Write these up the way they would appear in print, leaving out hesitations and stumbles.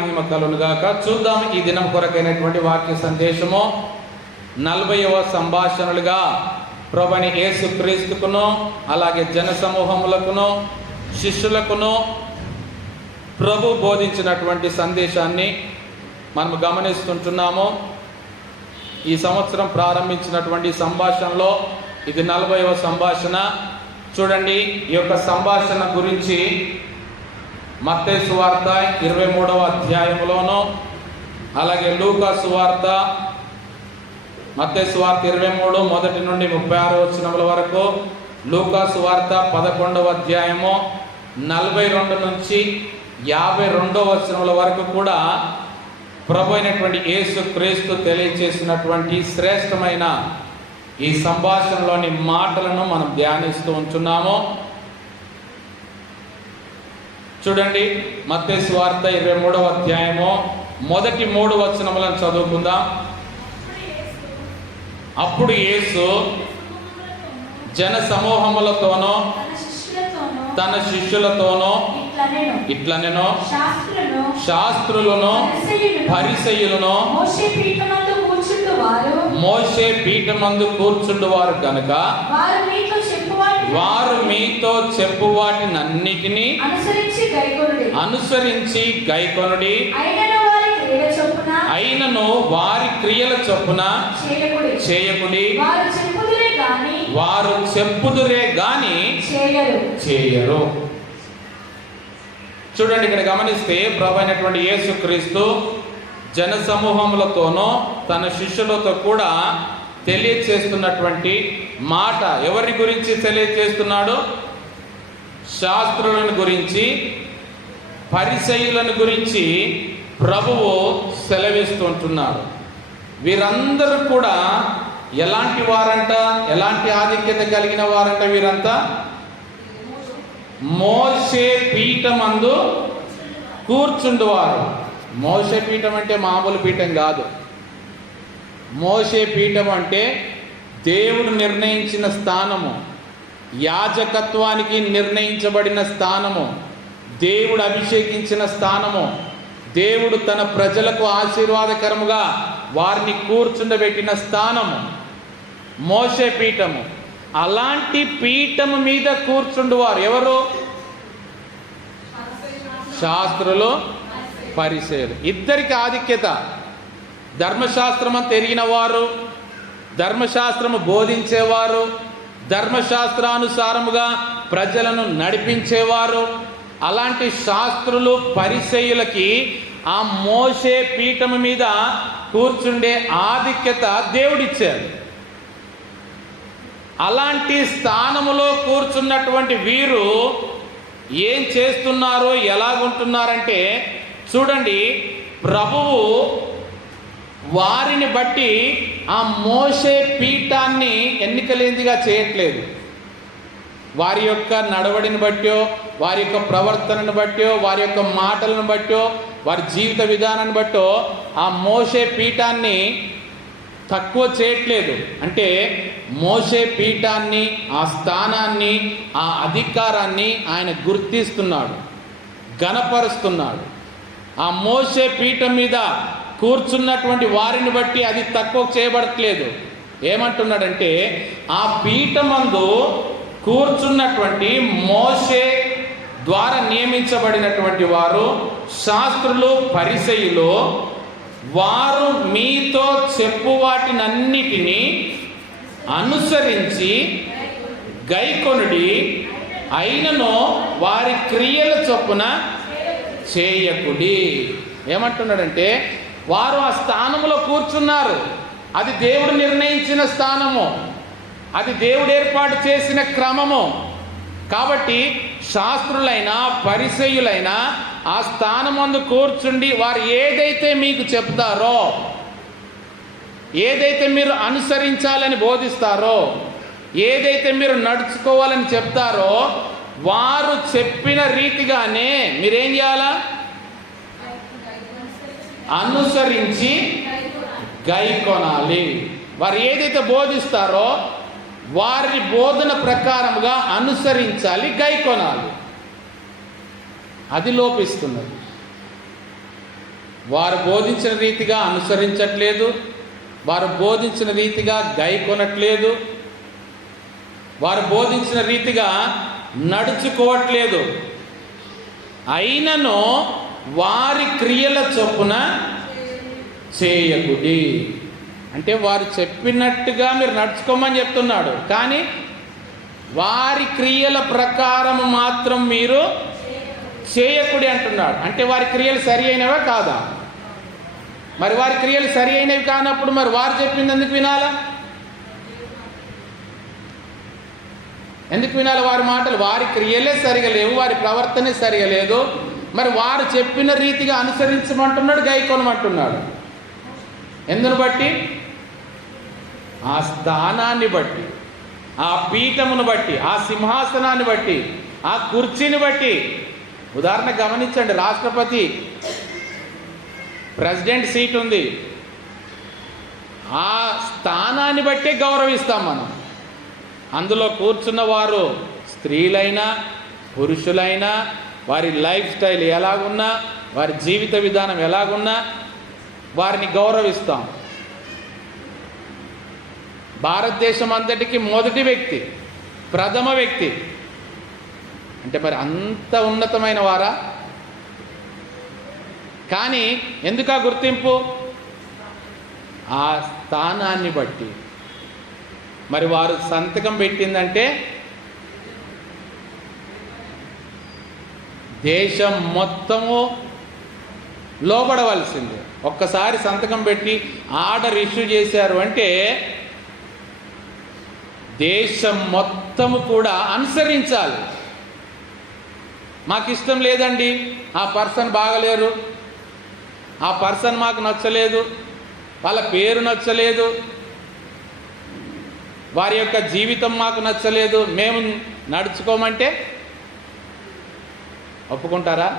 మహిమ కలుగునుగాక. చూద్దాం ఈ దినం కొరకైనటువంటి వాక్య సందేశము 40వ సంభాషణలుగా ప్రభువైన యేసుక్రీస్తుకును అలాగే జన సమూహములకును శిష్యులకును ప్రభు బోధించినటువంటి సందేశాన్ని మనం గమనిస్తుంటున్నాము. ఈ సంవత్సరం ప్రారంభించినటువంటి సంభాషణలో ఇది 40వ సంభాషణ. చూడండి, ఈ యొక్క సంభాషణ గురించి మత్తయి సువార్త 23వ అధ్యాయంలోను అలాగే లూకా సువార్త మత్తయి సువార్త 23 మొదటి నుండి 36 వచనముల వరకు, లూకా సువార్త 11వ అధ్యాయము 42 నుంచి 52 వచనముల వరకు కూడా ప్రభు అయినటువంటి యేసుక్రీస్తు తెలియచేసినటువంటి శ్రేష్టమైన ఈ సంభాషణలోని మాటలను మనం ధ్యానిస్తూ ఉంటున్నాము. చూడండి, మత్తయి సువార్త 23వ అధ్యాయము మొదటి 3 వచనములను చదువుకుందాం. అప్పుడు యేసు జన సమూహములతోనూ తన శిష్యులతోనూ ఇట్లనెను, శాస్త్రులను పరిసయ్యులను మోషే పీఠమందు కూర్చుండువారు గనుక వారు మీతో చెప్పు వాటినన్నిటినీ అనుసరించి గైకొనుడి, అయినను వారి క్రియల చొప్పున చేయకుడి. వారు చెప్పుదురే గాని చేయరు. చూడండి, ఇక్కడ గమనిస్తే ప్రభు అయినటువంటి యేసుక్రీస్తు జన సమూహములతోనూ తన శిష్యులతో కూడా తెలియచేస్తున్నటువంటి మాట ఎవరి గురించి తెలియచేస్తున్నాడు? శాస్త్రులను గురించి, పరిసయ్యులను గురించి ప్రభువు సెలవిస్తుంటున్నాడు. వీరందరూ కూడా ఎలాంటి వారంట, ఎలాంటి ఆధిక్యత కలిగిన వారంట? వీరంతా మోషే పీఠమందు కూర్చుండువారు. మోషే పీఠం అంటే మామూలు పీఠం కాదు. మోషే పీఠం అంటే దేవుడు నిర్ణయించిన స్థానము, యాజకత్వానికి నిర్ణయించబడిన స్థానము, దేవుడు అభిషేకించిన స్థానము, దేవుడు తన ప్రజలకు ఆశీర్వాదకరముగా వారిని కూర్చుండబెట్టిన స్థానము మోషే పీఠము. అలాంటి పీఠము మీద కూర్చుండువారు ఎవరు? శాస్త్రులు, పరిసయ్యులు. ఇద్దరికి ఆధిక్యత. ధర్మశాస్త్రము తెలిగిన వారు, ధర్మశాస్త్రము బోధించేవారు, ధర్మశాస్త్రానుసారముగా ప్రజలను నడిపించేవారు. అలాంటి శాస్త్రులు, పరిసయ్యులకి ఆ మోషే పీఠము మీద కూర్చుండే ఆధిక్యత దేవుడిచ్చారు. అలాంటి స్థానములో కూర్చున్నటువంటి వీరు ఏం చేస్తున్నారు, ఎలాగుంటున్నారంటే చూడండి, ప్రభువు వారిని బట్టి ఆ మోషే పీఠాన్ని ఎన్నికలేనిదిగా చేయట్లేదు. వారి యొక్క నడవడిని బట్టో, వారి యొక్క ప్రవర్తనను బట్టో, వారి యొక్క మాటలను బట్టో, వారి జీవిత విధానాన్ని బట్టో ఆ మోషే పీఠాన్ని తక్కువ చేయట్లేదు. అంటే మోషే పీఠాన్ని, ఆ స్థానాన్ని, ఆ అధికారాన్ని ఆయన గుర్తిస్తున్నాడు, ఘనపరుస్తున్నాడు. ఆ మోషే పీఠం మీద కూర్చున్నటువంటి వారిని బట్టి అది తక్కువ చేయబడట్లేదు. ఏమంటున్నాడంటే ఆ పీఠమందు కూర్చున్నటువంటి మోషే ద్వారా నియమించబడినటువంటి వారు, శాస్త్రులు, పరిసయ్యులు, వారు మీతో చెప్పు వాటినన్నిటినీ అనుసరించి గైకొనుడి, అయినను వారి క్రియల చొప్పున చేయకుడి. ఏమంటున్నాడంటే వారు ఆ స్థానంలో కూర్చున్నారు. అది దేవుడు నిర్ణయించిన స్థానము, అది దేవుడు ఏర్పాటు చేసిన క్రమము. కాబట్టి శాస్త్రులైనా పరిసయ్యులైనా ఆ స్థానమందు కూర్చుండి వారు ఏదైతే మీకు చెప్తారో, ఏదైతే మీరు అనుసరించాలని బోధిస్తారో, ఏదైతే మీరు నడుచుకోవాలని చెప్తారో వారు చెప్పిన రీతిగానే మీరేం చేయాలా? అనుసరించి గైకొనాలి. వారు ఏదైతే బోధిస్తారో వారి బోధన ప్రకారముగా అనుసరించాలి, గైకొనాలి. అది లోపిస్తున్నది. వారు బోధించిన రీతిగా అనుసరించట్లేదు, వారు బోధించిన రీతిగా గైకొనట్లేదు, వారు బోధించిన రీతిగా నడుచుకోవట్లేదు. అయినను వారి క్రియల చొప్పున చేయకుడి. అంటే వారు చెప్పినట్టుగా మీరు నడుచుకోమని చెప్తున్నాడు, కానీ వారి క్రియల ప్రకారం మాత్రం మీరు చేయకుడి అంటున్నాడు. అంటే వారి క్రియలు సరి అయినవా కాదా? మరి వారి క్రియలు సరి అయినవి కానప్పుడు మరి వారు చెప్పింది ఎందుకు వినాలా? ఎందుకు వినాలి వారి మాటలు? వారి క్రియలే సరిగా లేవు, వారి ప్రవర్తనే సరిగా లేదు. మరి వారు చెప్పిన రీతిగా అనుసరించమంటున్నాడు, గైకొనమంటున్నాడు. ఎందును బట్టి? ఆ స్థానాన్ని బట్టి, ఆ పీఠమును బట్టి, ఆ సింహాసనాన్ని బట్టి, ఆ కుర్చీని బట్టి. ఉదాహరణ గమనించండి, రాష్ట్రపతి ప్రెసిడెంట్ సీట్ ఉంది, ఆ స్థానాన్ని బట్టే గౌరవిస్తాం మనం. అందులో కూర్చున్న వారు స్త్రీలైనా పురుషులైనా, వారి లైఫ్ స్టైల్ ఎలాగున్నా, వారి జీవిత విధానం ఎలాగున్నా వారిని గౌరవిస్తాం. భారతదేశం అంతటికి మొదటి వ్యక్తి, ప్రథమ వ్యక్తి అంటే మరి అంత ఉన్నతమైన వారా? కానీ ఎందుకా గుర్తింపు? ఆ స్థానాన్ని బట్టి. మరి వారు సంతకం పెట్టిందంటే దేశం మొత్తము లోబడవలసిందే. ఒక్కసారి సంతకం పెట్టి ఆర్డర్ ఇష్యూ చేశారు అంటే దేశం మొత్తము కూడా అనుసరించాలి. మాకు ఇష్టం లేదండి, ఆ పర్సన్ బాగలేరు, ఆ పర్సన్ మాకు నచ్చలేదు, వాళ్ళ పేరు నచ్చలేదు, వారి యొక్క జీవితం మాకు నచ్చలేదు, మేము నడుచుకోమంటే ఒప్పుకుంటారా?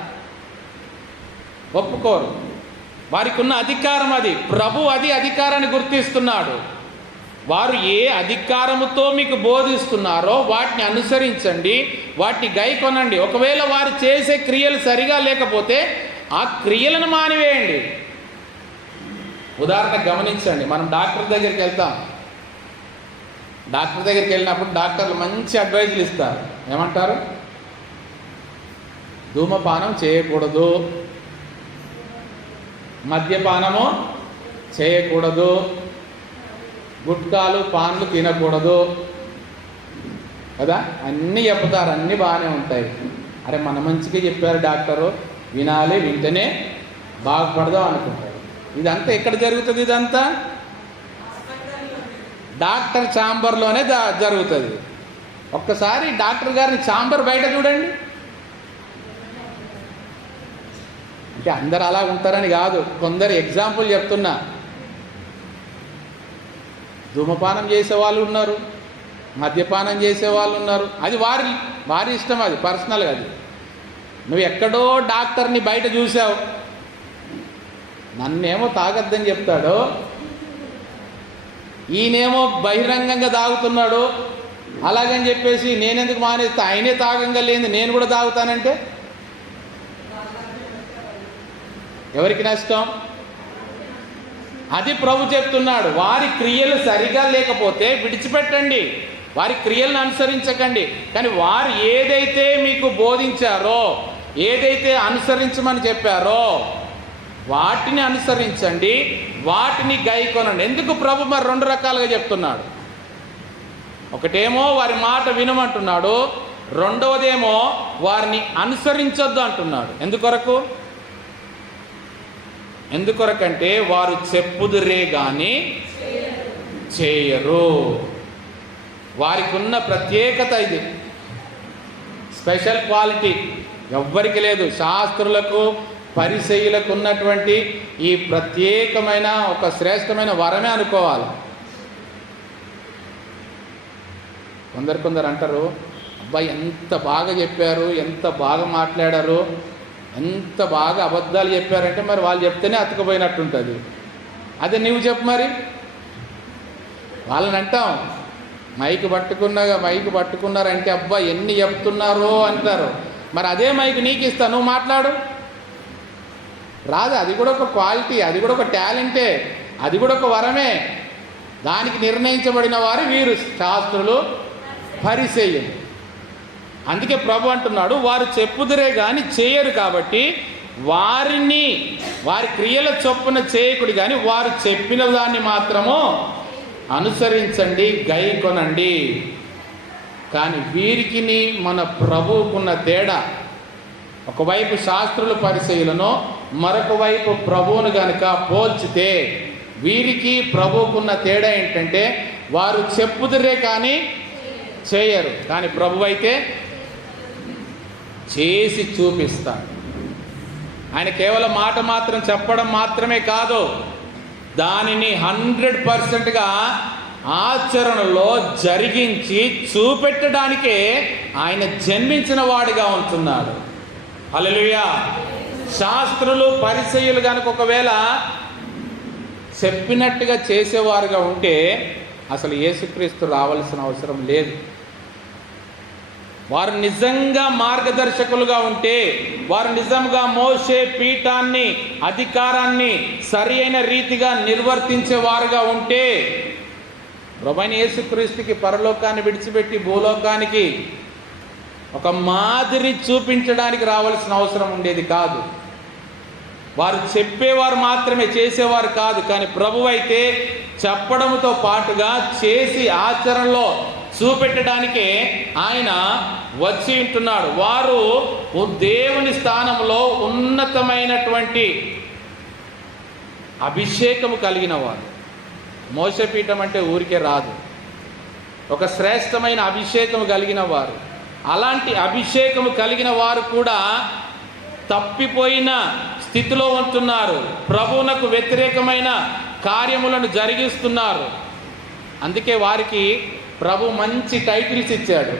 ఒప్పుకోరు. వారికి ఉన్న అధికారం అది. ప్రభు అది అధికారాన్ని గుర్తిస్తున్నాడు. వారు ఏ అధికారముతో మీకు బోధిస్తున్నారో వాటిని అనుసరించండి, వాటిని గైకొనండి. ఒకవేళ వారు చేసే క్రియలు సరిగా లేకపోతే ఆ క్రియలను మానివేయండి. ఉదాహరణ గమనించండి, మనం డాక్టర్ దగ్గరికి వెళ్తాం. డాక్టర్ దగ్గరికి వెళ్ళినప్పుడు డాక్టర్లు మంచి అడ్వైజులు ఇస్తారు. ఏమంటారు? ధూమపానం చేయకూడదు, మద్యపానము చేయకూడదు, గుట్కాలు పాన్లు తినకూడదు కదా, అన్నీ చెప్తారు. అన్నీ బాగానే ఉంటాయి. అరే మన మంచిగా చెప్పారు డాక్టరు, వినాలి, వింటేనే బాగుపడదాం అనుకుంటారు. ఇదంతా ఎక్కడ జరుగుతుంది? ఇదంతా డాక్టర్ ఛాంబర్లోనే జరుగుతుంది. ఒక్కసారి డాక్టర్ గారిని ఛాంబర్ బయట చూడండి. అంటే అందరు అలా ఉంటారని కాదు, కొందరు ఎగ్జాంపుల్ చెప్తున్నా. ధూమపానం చేసే వాళ్ళు ఉన్నారు, మద్యపానం చేసే వాళ్ళు ఉన్నారు. అది వారి ఇష్టం, అది పర్సనల్గా. అది నువ్వు ఎక్కడో డాక్టర్ని బయట చూసావు, నన్నేమో తాగద్దని చెప్తాడు, ఈయనేమో బహిరంగంగా తాగుతున్నాడు, అలాగని చెప్పేసి నేనెందుకు మానేస్తా, ఆయనే తాగంగా లేని నేను కూడా తాగుతానంటే ఎవరికి నష్టం? అది ప్రభు చెప్తున్నాడు. వారి క్రియలు సరిగా లేకపోతే విడిచిపెట్టండి, వారి క్రియలను అనుసరించకండి. కానీ వారు ఏదైతే మీకు బోధించారో, ఏదైతే అనుసరించమని చెప్పారో వాటిని అనుసరించండి, వాటిని గైకొనండి. ఎందుకు ప్రభు మరి రెండు రకాలుగా చెప్తున్నాడు? ఒకటేమో వారి మాట వినమంటున్నాడు, రెండవదేమో వారిని అనుసరించొద్దు అంటున్నాడు. ఎందుకొరకంటే వారు చెప్పుదురే కానీ చేయరు. వారికి ఉన్న ప్రత్యేకత ఇది, స్పెషల్ క్వాలిటీ ఎవ్వరికి లేదు. శాస్త్రులకు పరిసయ్యులకు ఉన్నటువంటి ఈ ప్రత్యేకమైన ఒక శ్రేష్టమైన వరమే అనుకోవాలి. కొందరు అంటారు, అబ్బాయి ఎంత బాగా చెప్పారు, ఎంత బాగా మాట్లాడారు, ఎంత బాగా అబద్ధాలు చెప్పారంటే మరి వాళ్ళు చెప్తేనే అతుకుపోయినట్టుంటుంది. అదే నువ్వు చెప్పు. మరి వాళ్ళని అంటాం, మైక్ పట్టుకున్నారంటే అబ్బా ఎన్ని చెప్తున్నారో అంటారు. మరి అదే మైక్ నీకు ఇస్తా, నువ్వు మాట్లాడు. రాదు. అది కూడా ఒక క్వాలిటీ, అది కూడా ఒక టాలెంటే, అది కూడా ఒక వరమే. దానికి నిర్ణయించబడిన వారు వీరు, శాస్త్రులు, పరిసయ్యులు. అందుకే ప్రభు అంటున్నాడు, వారు చెప్పుదురే కానీ చేయరు, కాబట్టి వారి క్రియల చొప్పున చేయకుడు, కానీ వారు చెప్పిన దాన్ని మాత్రము అనుసరించండి, గైకొనండి. కానీ వీరికి మన ప్రభువుకున్న తేడా, ఒకవైపు శాస్త్రులు, పరిసయ్యులను, మరొక వైపు ప్రభువును గనుక పోల్చితే వీరికి ప్రభువుకున్న తేడా ఏంటంటే వారు చెప్పుదురే కానీ చేయరు, కానీ ప్రభు అయితే చేసి చూపిస్తాడు. ఆయన కేవలం మాట మాత్రం చెప్పడం మాత్రమే కాదు, దానిని 100%గా ఆచరణలో జరిగించి చూపెట్టడానికే ఆయన జన్మించిన వాడిగా ఉంటున్నాడు. హల్లెలూయా. శాస్త్రులు, పరిసయ్యులు కనుక ఒకవేళ చెప్పినట్టుగా చేసేవారుగా ఉంటే అసలు యేసుక్రీస్తు రావాల్సిన అవసరం లేదు. వారు నిజంగా మార్గదర్శకులుగా ఉంటే, వారు నిజంగా మోసే పీఠాన్ని, అధికారాన్ని సరి అయిన రీతిగా నిర్వర్తించేవారుగా ఉంటే ప్రభువైన యేసుక్రీస్తుకి పరలోకాన్ని విడిచిపెట్టి భూలోకానికి ఒక మాదిరి చూపించడానికి రావాల్సిన అవసరం ఉండేది కాదు. వారు చెప్పేవారు మాత్రమే, చేసేవారు కాదు. కానీ ప్రభువు అయితే చెప్పడంతో పాటుగా చేసి ఆచరణలో చూపెట్టడానికే ఆయన వచ్చి ఉంటున్నాడు. వారు దేవుని స్థానంలో ఉన్నతమైనటువంటి అభిషేకము కలిగిన వారు. మోసపీఠం అంటే ఊరికే రాదు, ఒక శ్రేష్టమైన అభిషేకము కలిగిన వారు. అలాంటి అభిషేకము కలిగిన వారు కూడా తప్పిపోయిన స్థితిలో ఉంటున్నారు, ప్రభువునకు వ్యతిరేకమైన కార్యములను జరిగిస్తున్నారు. అందుకే వారికి ప్రభు మంచి టైటిల్స్ ఇచ్చాడు.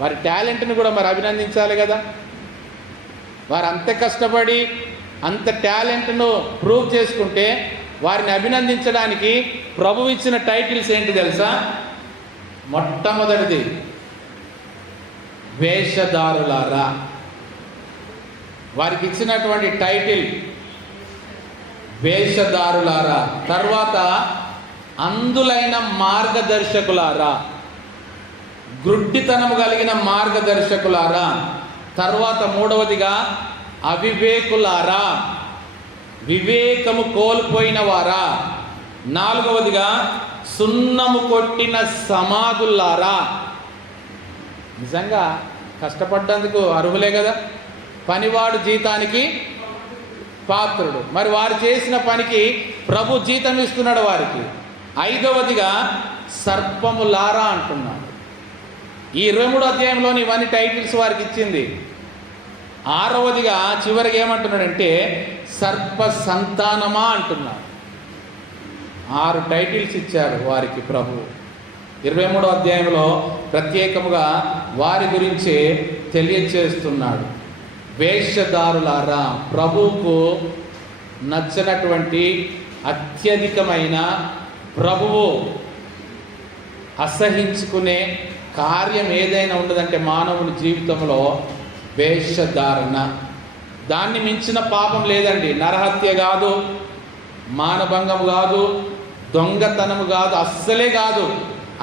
వారి టాలెంట్ని కూడా మరి అభినందించాలి కదా. వారు అంత కష్టపడి అంత టాలెంట్ను ప్రూవ్ చేసుకుంటే వారిని అభినందించడానికి ప్రభు ఇచ్చిన టైటిల్స్ ఏంటి తెలుసా? మొట్టమొదటిది వేషధారులారా. వారికి ఇచ్చినటువంటి టైటిల్ వేషధారులారా. తర్వాత అందులైన మార్గదర్శకులారా, గ్రుడ్డితనము కలిగిన మార్గదర్శకులారా. తర్వాత మూడవదిగా అవివేకులారా, వివేకము కోల్పోయిన వారా. నాలుగవదిగా సున్నము కొట్టిన సమాధులారా. నిజంగా కష్టపడ్డందుకు అర్హులే కదా, పనివాడు జీతానికి పాత్రుడు. మరి వారు చేసిన పనికి ప్రభు జీతం ఇస్తున్నాడు వారికి. ఐదవదిగా సర్పములారా అంటున్నాడు. ఈ 23వ అధ్యాయంలోని ఇవన్నీ టైటిల్స్ వారికి ఇచ్చింది. ఆరవదిగా చివరికి ఏమంటున్నాడంటే సర్ప సంతానమా అంటున్నాడు. 6 టైటిల్స్ ఇచ్చారు వారికి ప్రభు. 23వ అధ్యాయంలో ప్రత్యేకముగా వారి గురించి తెలియచేస్తున్నాడు. వేషధారులారా, ప్రభువుకు నచ్చనటువంటి అత్యధికమైన, ప్రభువు అసహించుకునే కార్యం ఏదైనా ఉండదంటే మానవుని జీవితంలో వేషధారణ. దాన్ని మించిన పాపం లేదండి. నరహత్య కాదు, మానభంగం కాదు, దొంగతనము కాదు, అస్సలే కాదు,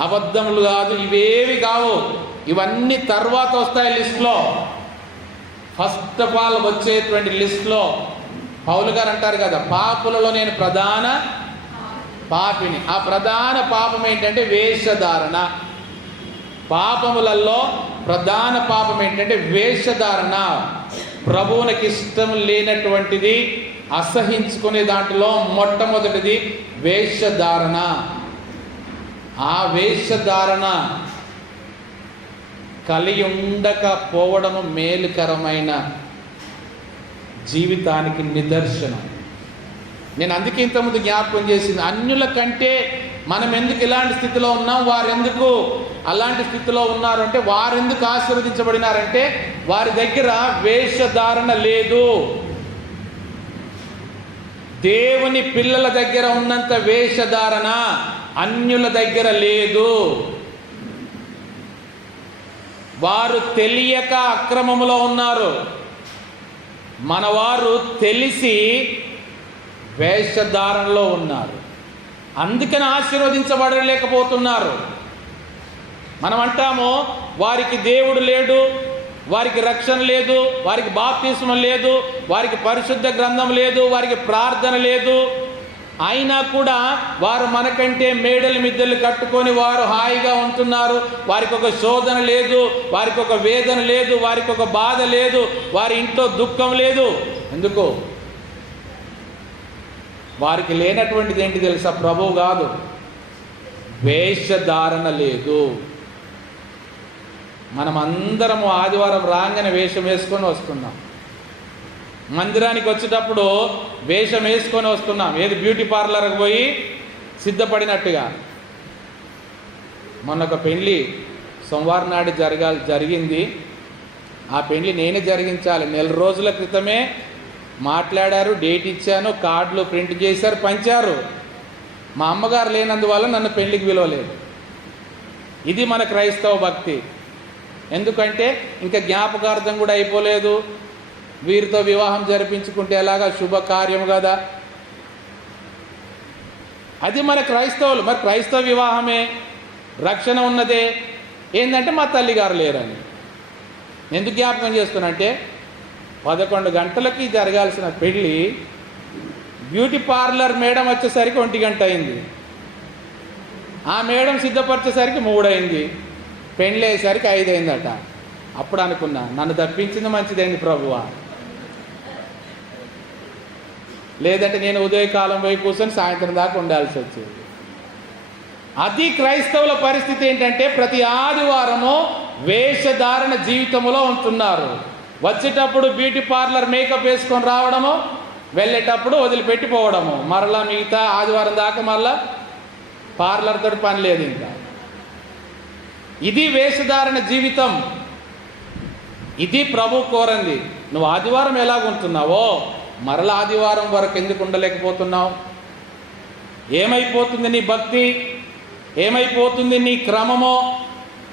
అబద్ధములు కాదు, ఇవేవి కావు. ఇవన్నీ తర్వాత వస్తాయి లిస్టులో. ఫస్ట్ ఆఫ్ ఆల్ వచ్చేటువంటి లిస్టులో పౌలు గారు అంటారు కదా, పాపులలో నేను ప్రధాన పాపిని. ఆ ప్రధాన పాపం ఏంటంటే వేషధారణ. పాపములలో ప్రధాన పాపం ఏంటంటే వేషధారణ. ప్రభువునికి ఇష్టం లేనటువంటిది, అసహించుకునే దాంట్లో మొట్టమొదటిది వేషధారణ. ఆ వేషధారణ కలిగి ఉండకపోవడము మేలుకరమైన జీవితానికి నిదర్శనం. నేను అందుకే ఇంతకుముందు జ్ఞాపకం చేసింది, అన్యుల కంటే మనం ఎందుకు ఇలాంటి స్థితిలో ఉన్నాం, వారెందుకు అలాంటి స్థితిలో ఉన్నారు అంటే, వారెందుకు ఆశీర్వదించబడినారంటే వారి దగ్గర వేషధారణ లేదు. దేవుని పిల్లల దగ్గర ఉన్నంత వేషధారణ అన్యుల దగ్గర లేదు. వారు తెలియక అక్రమములో ఉన్నారు. మనవారు తెలిసి వేషధారణలో ఉన్నారు, అందుకని ఆశీర్వదించబడలేకపోతున్నారు. మనం అంటాము వారికి దేవుడు లేడు, వారికి రక్షణ లేదు, వారికి బాప్తిస్మం లేదు, వారికి పరిశుద్ధ గ్రంథం లేదు, వారికి ప్రార్థన లేదు. అయినా కూడా వారు మనకంటే మేడలు మిద్దెలు కట్టుకొని వారు హాయిగా ఉంటున్నారు. వారికి ఒక శోధన లేదు, వారికి ఒక వేదన లేదు, వారికి ఒక బాధ లేదు, వారి ఇంట్లో దుఃఖం లేదు. ఎందుకు? వారికి లేనటువంటిది ఏంటి తెలుసా? ప్రభువు కాదు, వేషధారణ లేదు. మనం అందరము ఆదివారం రాగానే వేషం వేసుకొని వస్తున్నాం. మందిరానికి వచ్చేటప్పుడు వేషం వేసుకొని వస్తున్నాం. ఏది బ్యూటీ పార్లర్కి పోయి సిద్ధపడినట్టుగా. మొన్న ఒక పెళ్ళి సోమవారం నాడు జరిగింది. ఆ పెళ్ళి నేనే జరిగించాలి. 1 రోజుల క్రితమే మాట్లాడారు, డేట్ ఇచ్చాను, కార్డులు ప్రింట్ చేశారు, పంచారు. మా అమ్మగారు లేనందువల్ల నన్ను పెళ్ళికి పిలవలేదు. ఇది మన క్రైస్తవ భక్తి. ఎందుకంటే ఇంకా జ్ఞాపకార్థం కూడా అయిపోలేదు. వీరితో వివాహం జరిపించుకుంటే ఎలాగా శుభకార్యం కదా. అది మన క్రైస్తవులు. మరి క్రైస్తవ వివాహమే, రక్షణ ఉన్నదే. ఏంటంటే మా తల్లిగారు లేరని. ఎందుకు జ్ఞాపకం చేస్తున్నంటే 11 గంటలకి జరగాల్సిన పెళ్ళి బ్యూటీ పార్లర్ మేడం వచ్చేసరికి 1 గంట అయింది. ఆ మేడం సిద్ధపరిచేసరికి 3 అయింది. పెళ్ళి అయ్యేసరికి 5 అయిందట. అప్పుడు అనుకున్నా, నన్ను తప్పించింది మంచిదైంది ప్రభువా, లేదంటే నేను ఉదయకాలం పోయి కూర్చొని సాయంత్రం దాకా ఉండాల్సి వచ్చేది. అది క్రైస్తవుల పరిస్థితి. ఏంటంటే ప్రతి ఆదివారము వేషధారణ జీవితంలో ఉంటున్నారు. వచ్చేటప్పుడు బ్యూటీ పార్లర్ మేకప్ వేసుకొని రావడము, వెళ్ళేటప్పుడు వదిలిపెట్టిపోవడము, మరలా మిగతా ఆదివారం దాకా మళ్ళా పార్లర్తో పని లేదు. ఇంకా ఇది వేషధారణ జీవితం. ఇది ప్రభు కోరంది. నువ్వు ఆదివారం ఎలాగుంటున్నావో మరలా ఆదివారం వరకు ఎందుకు ఉండలేకపోతున్నావు? ఏమైపోతుంది నీ భక్తి? ఏమైపోతుంది నీ క్రమమో?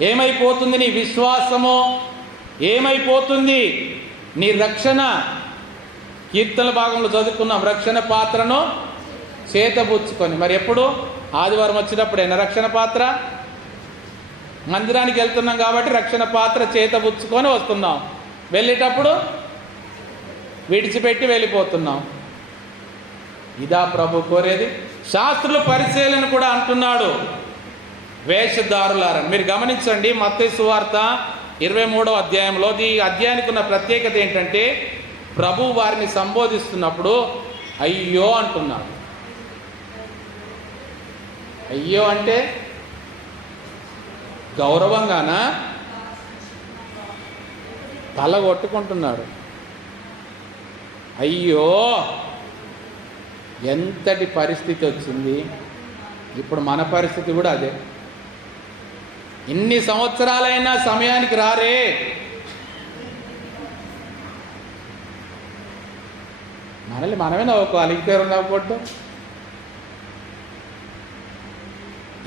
ఏమైపోతుంది నీ విశ్వాసమో? ఏమైపోతుంది నీ రక్షణ? కీర్తన భాగంలో చదువుకున్నాం, రక్షణ పాత్రను చేతబుచ్చుకొని. మరి ఎప్పుడు? ఆదివారం వచ్చినప్పుడైనా రక్షణ పాత్ర. మందిరానికి వెళ్తున్నాం కాబట్టి రక్షణ పాత్ర చేతబుచ్చుకొని వస్తున్నాం. వెళ్ళేటప్పుడు విడిచిపెట్టి వెళ్ళిపోతున్నాం. ఇదా ప్రభు కోరేది? శాస్త్రులు పరిశీలన కూడా అంటున్నాడు వేషధారులారని. మీరు గమనించండి, మత్తయి సువార్త 23వ అధ్యాయంలో. ఈ అధ్యాయానికి ఉన్న ప్రత్యేకత ఏంటంటే ప్రభు వారిని సంబోధిస్తున్నప్పుడు అయ్యో అంటున్నాడు. అయ్యో అంటే గౌరవంగానా? తల కొట్టుకుంటున్నాడు. అయ్యో ఎంతటి పరిస్థితి వచ్చింది. ఇప్పుడు మన పరిస్థితి కూడా అదే. ఇన్ని సంవత్సరాలైనా సమయానికి రారే. మనమే నవ్వుకోవాలి, ఇంకెవరు నవ్వుకోవద్దు.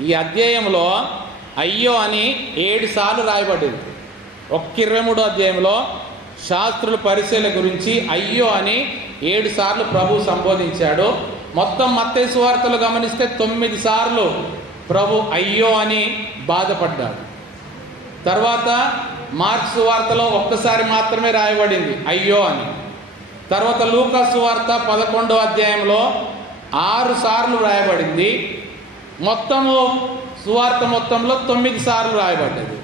ఈ అధ్యాయంలో అయ్యో అని 7 సార్లు రాయబడింది. 23వ అధ్యాయంలో శాస్త్రుల పరిశీలన గురించి అయ్యో అని 7 సార్లు ప్రభు సంబోధించాడు. మొత్తం మత్తయి సువార్తలు గమనిస్తే 9 సార్లు ప్రభు అయ్యో అని బాధపడ్డాడు. తర్వాత మార్కు సువార్తలో ఒక్కసారి మాత్రమే రాయబడింది అయ్యో అని. తర్వాత లూకా సువార్త 11వ అధ్యాయంలో 6 సార్లు రాయబడింది. మొత్తము సువార్త మొత్తంలో 9 సార్లు రాయబడ్డది.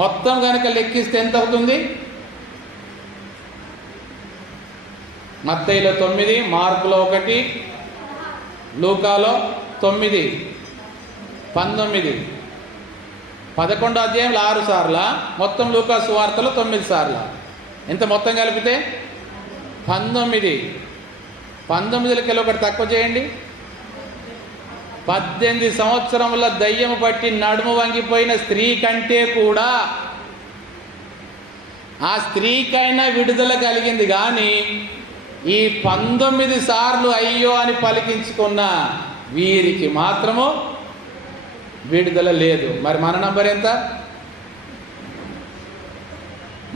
మొత్తం కనుక లెక్కిస్తే ఎంత అవుతుంది? మత్తయిలో 9, మార్కులో 1, లూకాలో 9, 19. 11వ అధ్యాయంలో 6 సార్ల, మొత్తం లూకా సువార్తలో 9 సార్ల. ఎంత మొత్తం కలిపితే 19. 19లకి ఒకటి తక్కువ చేయండి. 18 సంవత్సరముల దయ్యము పట్టి నడుము వంగిపోయిన స్త్రీ కంటే కూడా ఆ స్త్రీకైనా విడుదల కలిగింది. కానీ ఈ 19 సార్లు అయ్యో అని పలికించుకున్న వీరికి మాత్రము విడుదల లేదు. మరి మన నంబర్ ఎంత?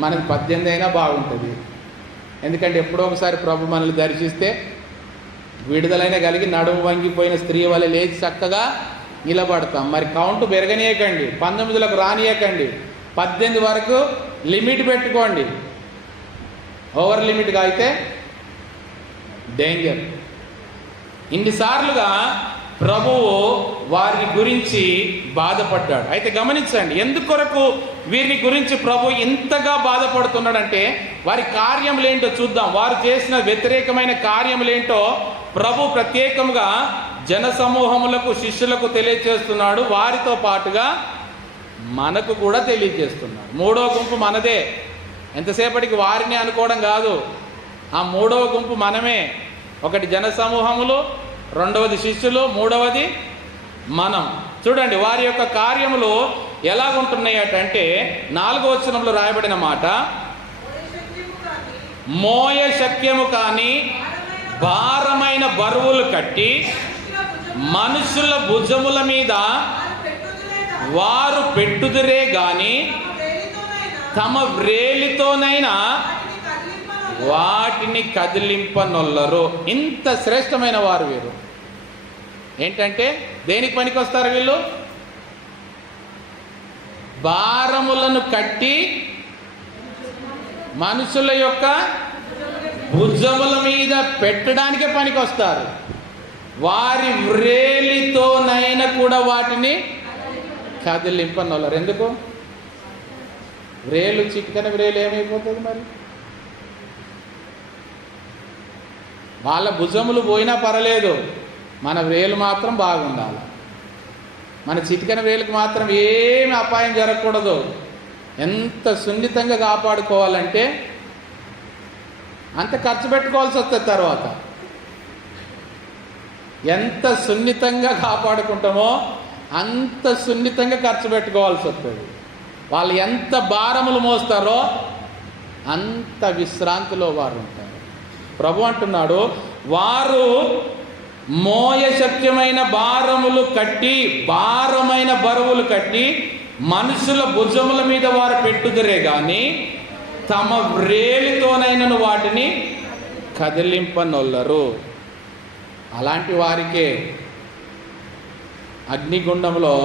మనకి 18 అయినా బాగుంటుంది. ఎందుకంటే ఎప్పుడో ఒకసారి ప్రభు మనల్ని దర్శిస్తే విడుదలైన కలిగి నడుము వంగిపోయిన స్త్రీ వల్ల లేచి చక్కగా నిలబడతాం. మరి కౌంట్ పెరగనీయకండి, 19లకు రానియకండి, 18 వరకు లిమిట్ పెట్టుకోండి. ఓవర్ లిమిట్గా అయితే డేంజర్. ఇన్నిసార్లుగా ప్రభువు వారిని గురించి బాధపడ్డాడు. అయితే గమనించండి, ఎందుకొరకు వీరిని గురించి ప్రభు ఇంతగా బాధపడుతున్నాడంటే వారి కార్యములేంటో చూద్దాం. వారు చేసిన వ్యతిరేకమైన కార్యములేంటో ప్రభు ప్రత్యేకంగా జన సమూహములకు, శిష్యులకు తెలియజేస్తున్నాడు. వారితో పాటుగా మనకు కూడా తెలియజేస్తున్నాడు. 3వ గుంపు మనదే. ఎంతసేపటికి వారిని అనుకోవడం కాదు, ఆ 3వ గుంపు మనమే. ఒకటి జన సమూహములు, 2వది శిష్యులు, 3వది మనం. చూడండి వారి యొక్క కార్యములు ఎలాగుంటున్నాయటంటే 4వ వచనంలో రాయబడిన మాట, మోయ శక్యము కాని భారమైన బరువులు కట్టి మనుషుల భుజముల మీద వారు పెట్టుదురే గాని తమ వ్రేలితోనైనా వాటిని కదిలింపనొల్లరు. ఇంత శ్రేష్టమైన వారు వీరు. ఏంటంటే దేనికి పనికి వస్తారు వీళ్ళు? భారములను కట్టి మనుషుల యొక్క భుజముల మీద పెట్టడానికే పనికి వస్తారు. వారి వ్రేలితోనైనా కూడా వాటిని కదిలింపనొల్లరు. ఎందుకు? వ్రేలు చిటికన వ్రేలు ఏమైపోతుంది మరి? వాళ్ళ భుజములు పోయినా పర్వాలేదు, మన వ్రేలు మాత్రం బాగుండాలి. మన చిటికన వ్రేలుకు మాత్రం ఏమి అపాయం జరగకూడదు. ఎంత సున్నితంగా కాపాడుకోవాలంటే అంత ఖర్చు పెట్టుకోవాల్సి వస్తుంది. తర్వాత ఎంత సున్నితంగా కాపాడుకుంటామో అంత సున్నితంగా ఖర్చు పెట్టుకోవాల్సి వస్తుంది. వాళ్ళు ఎంత భారములు మోస్తారో అంత విశ్రాంతిలో వారు ఉంటారు. ప్రభు అంటున్నాడు, వారు మోయ శక్యమైన భారములు కట్టి, భారమైన బరువులు కట్టి మనుషుల భుజముల మీద వారు పెట్టుదురే గాని తమ వ్రేలితోనైనను వాటిని కదిలింపనొల్లరు. అలాంటి వారికే అగ్నిగుండంలో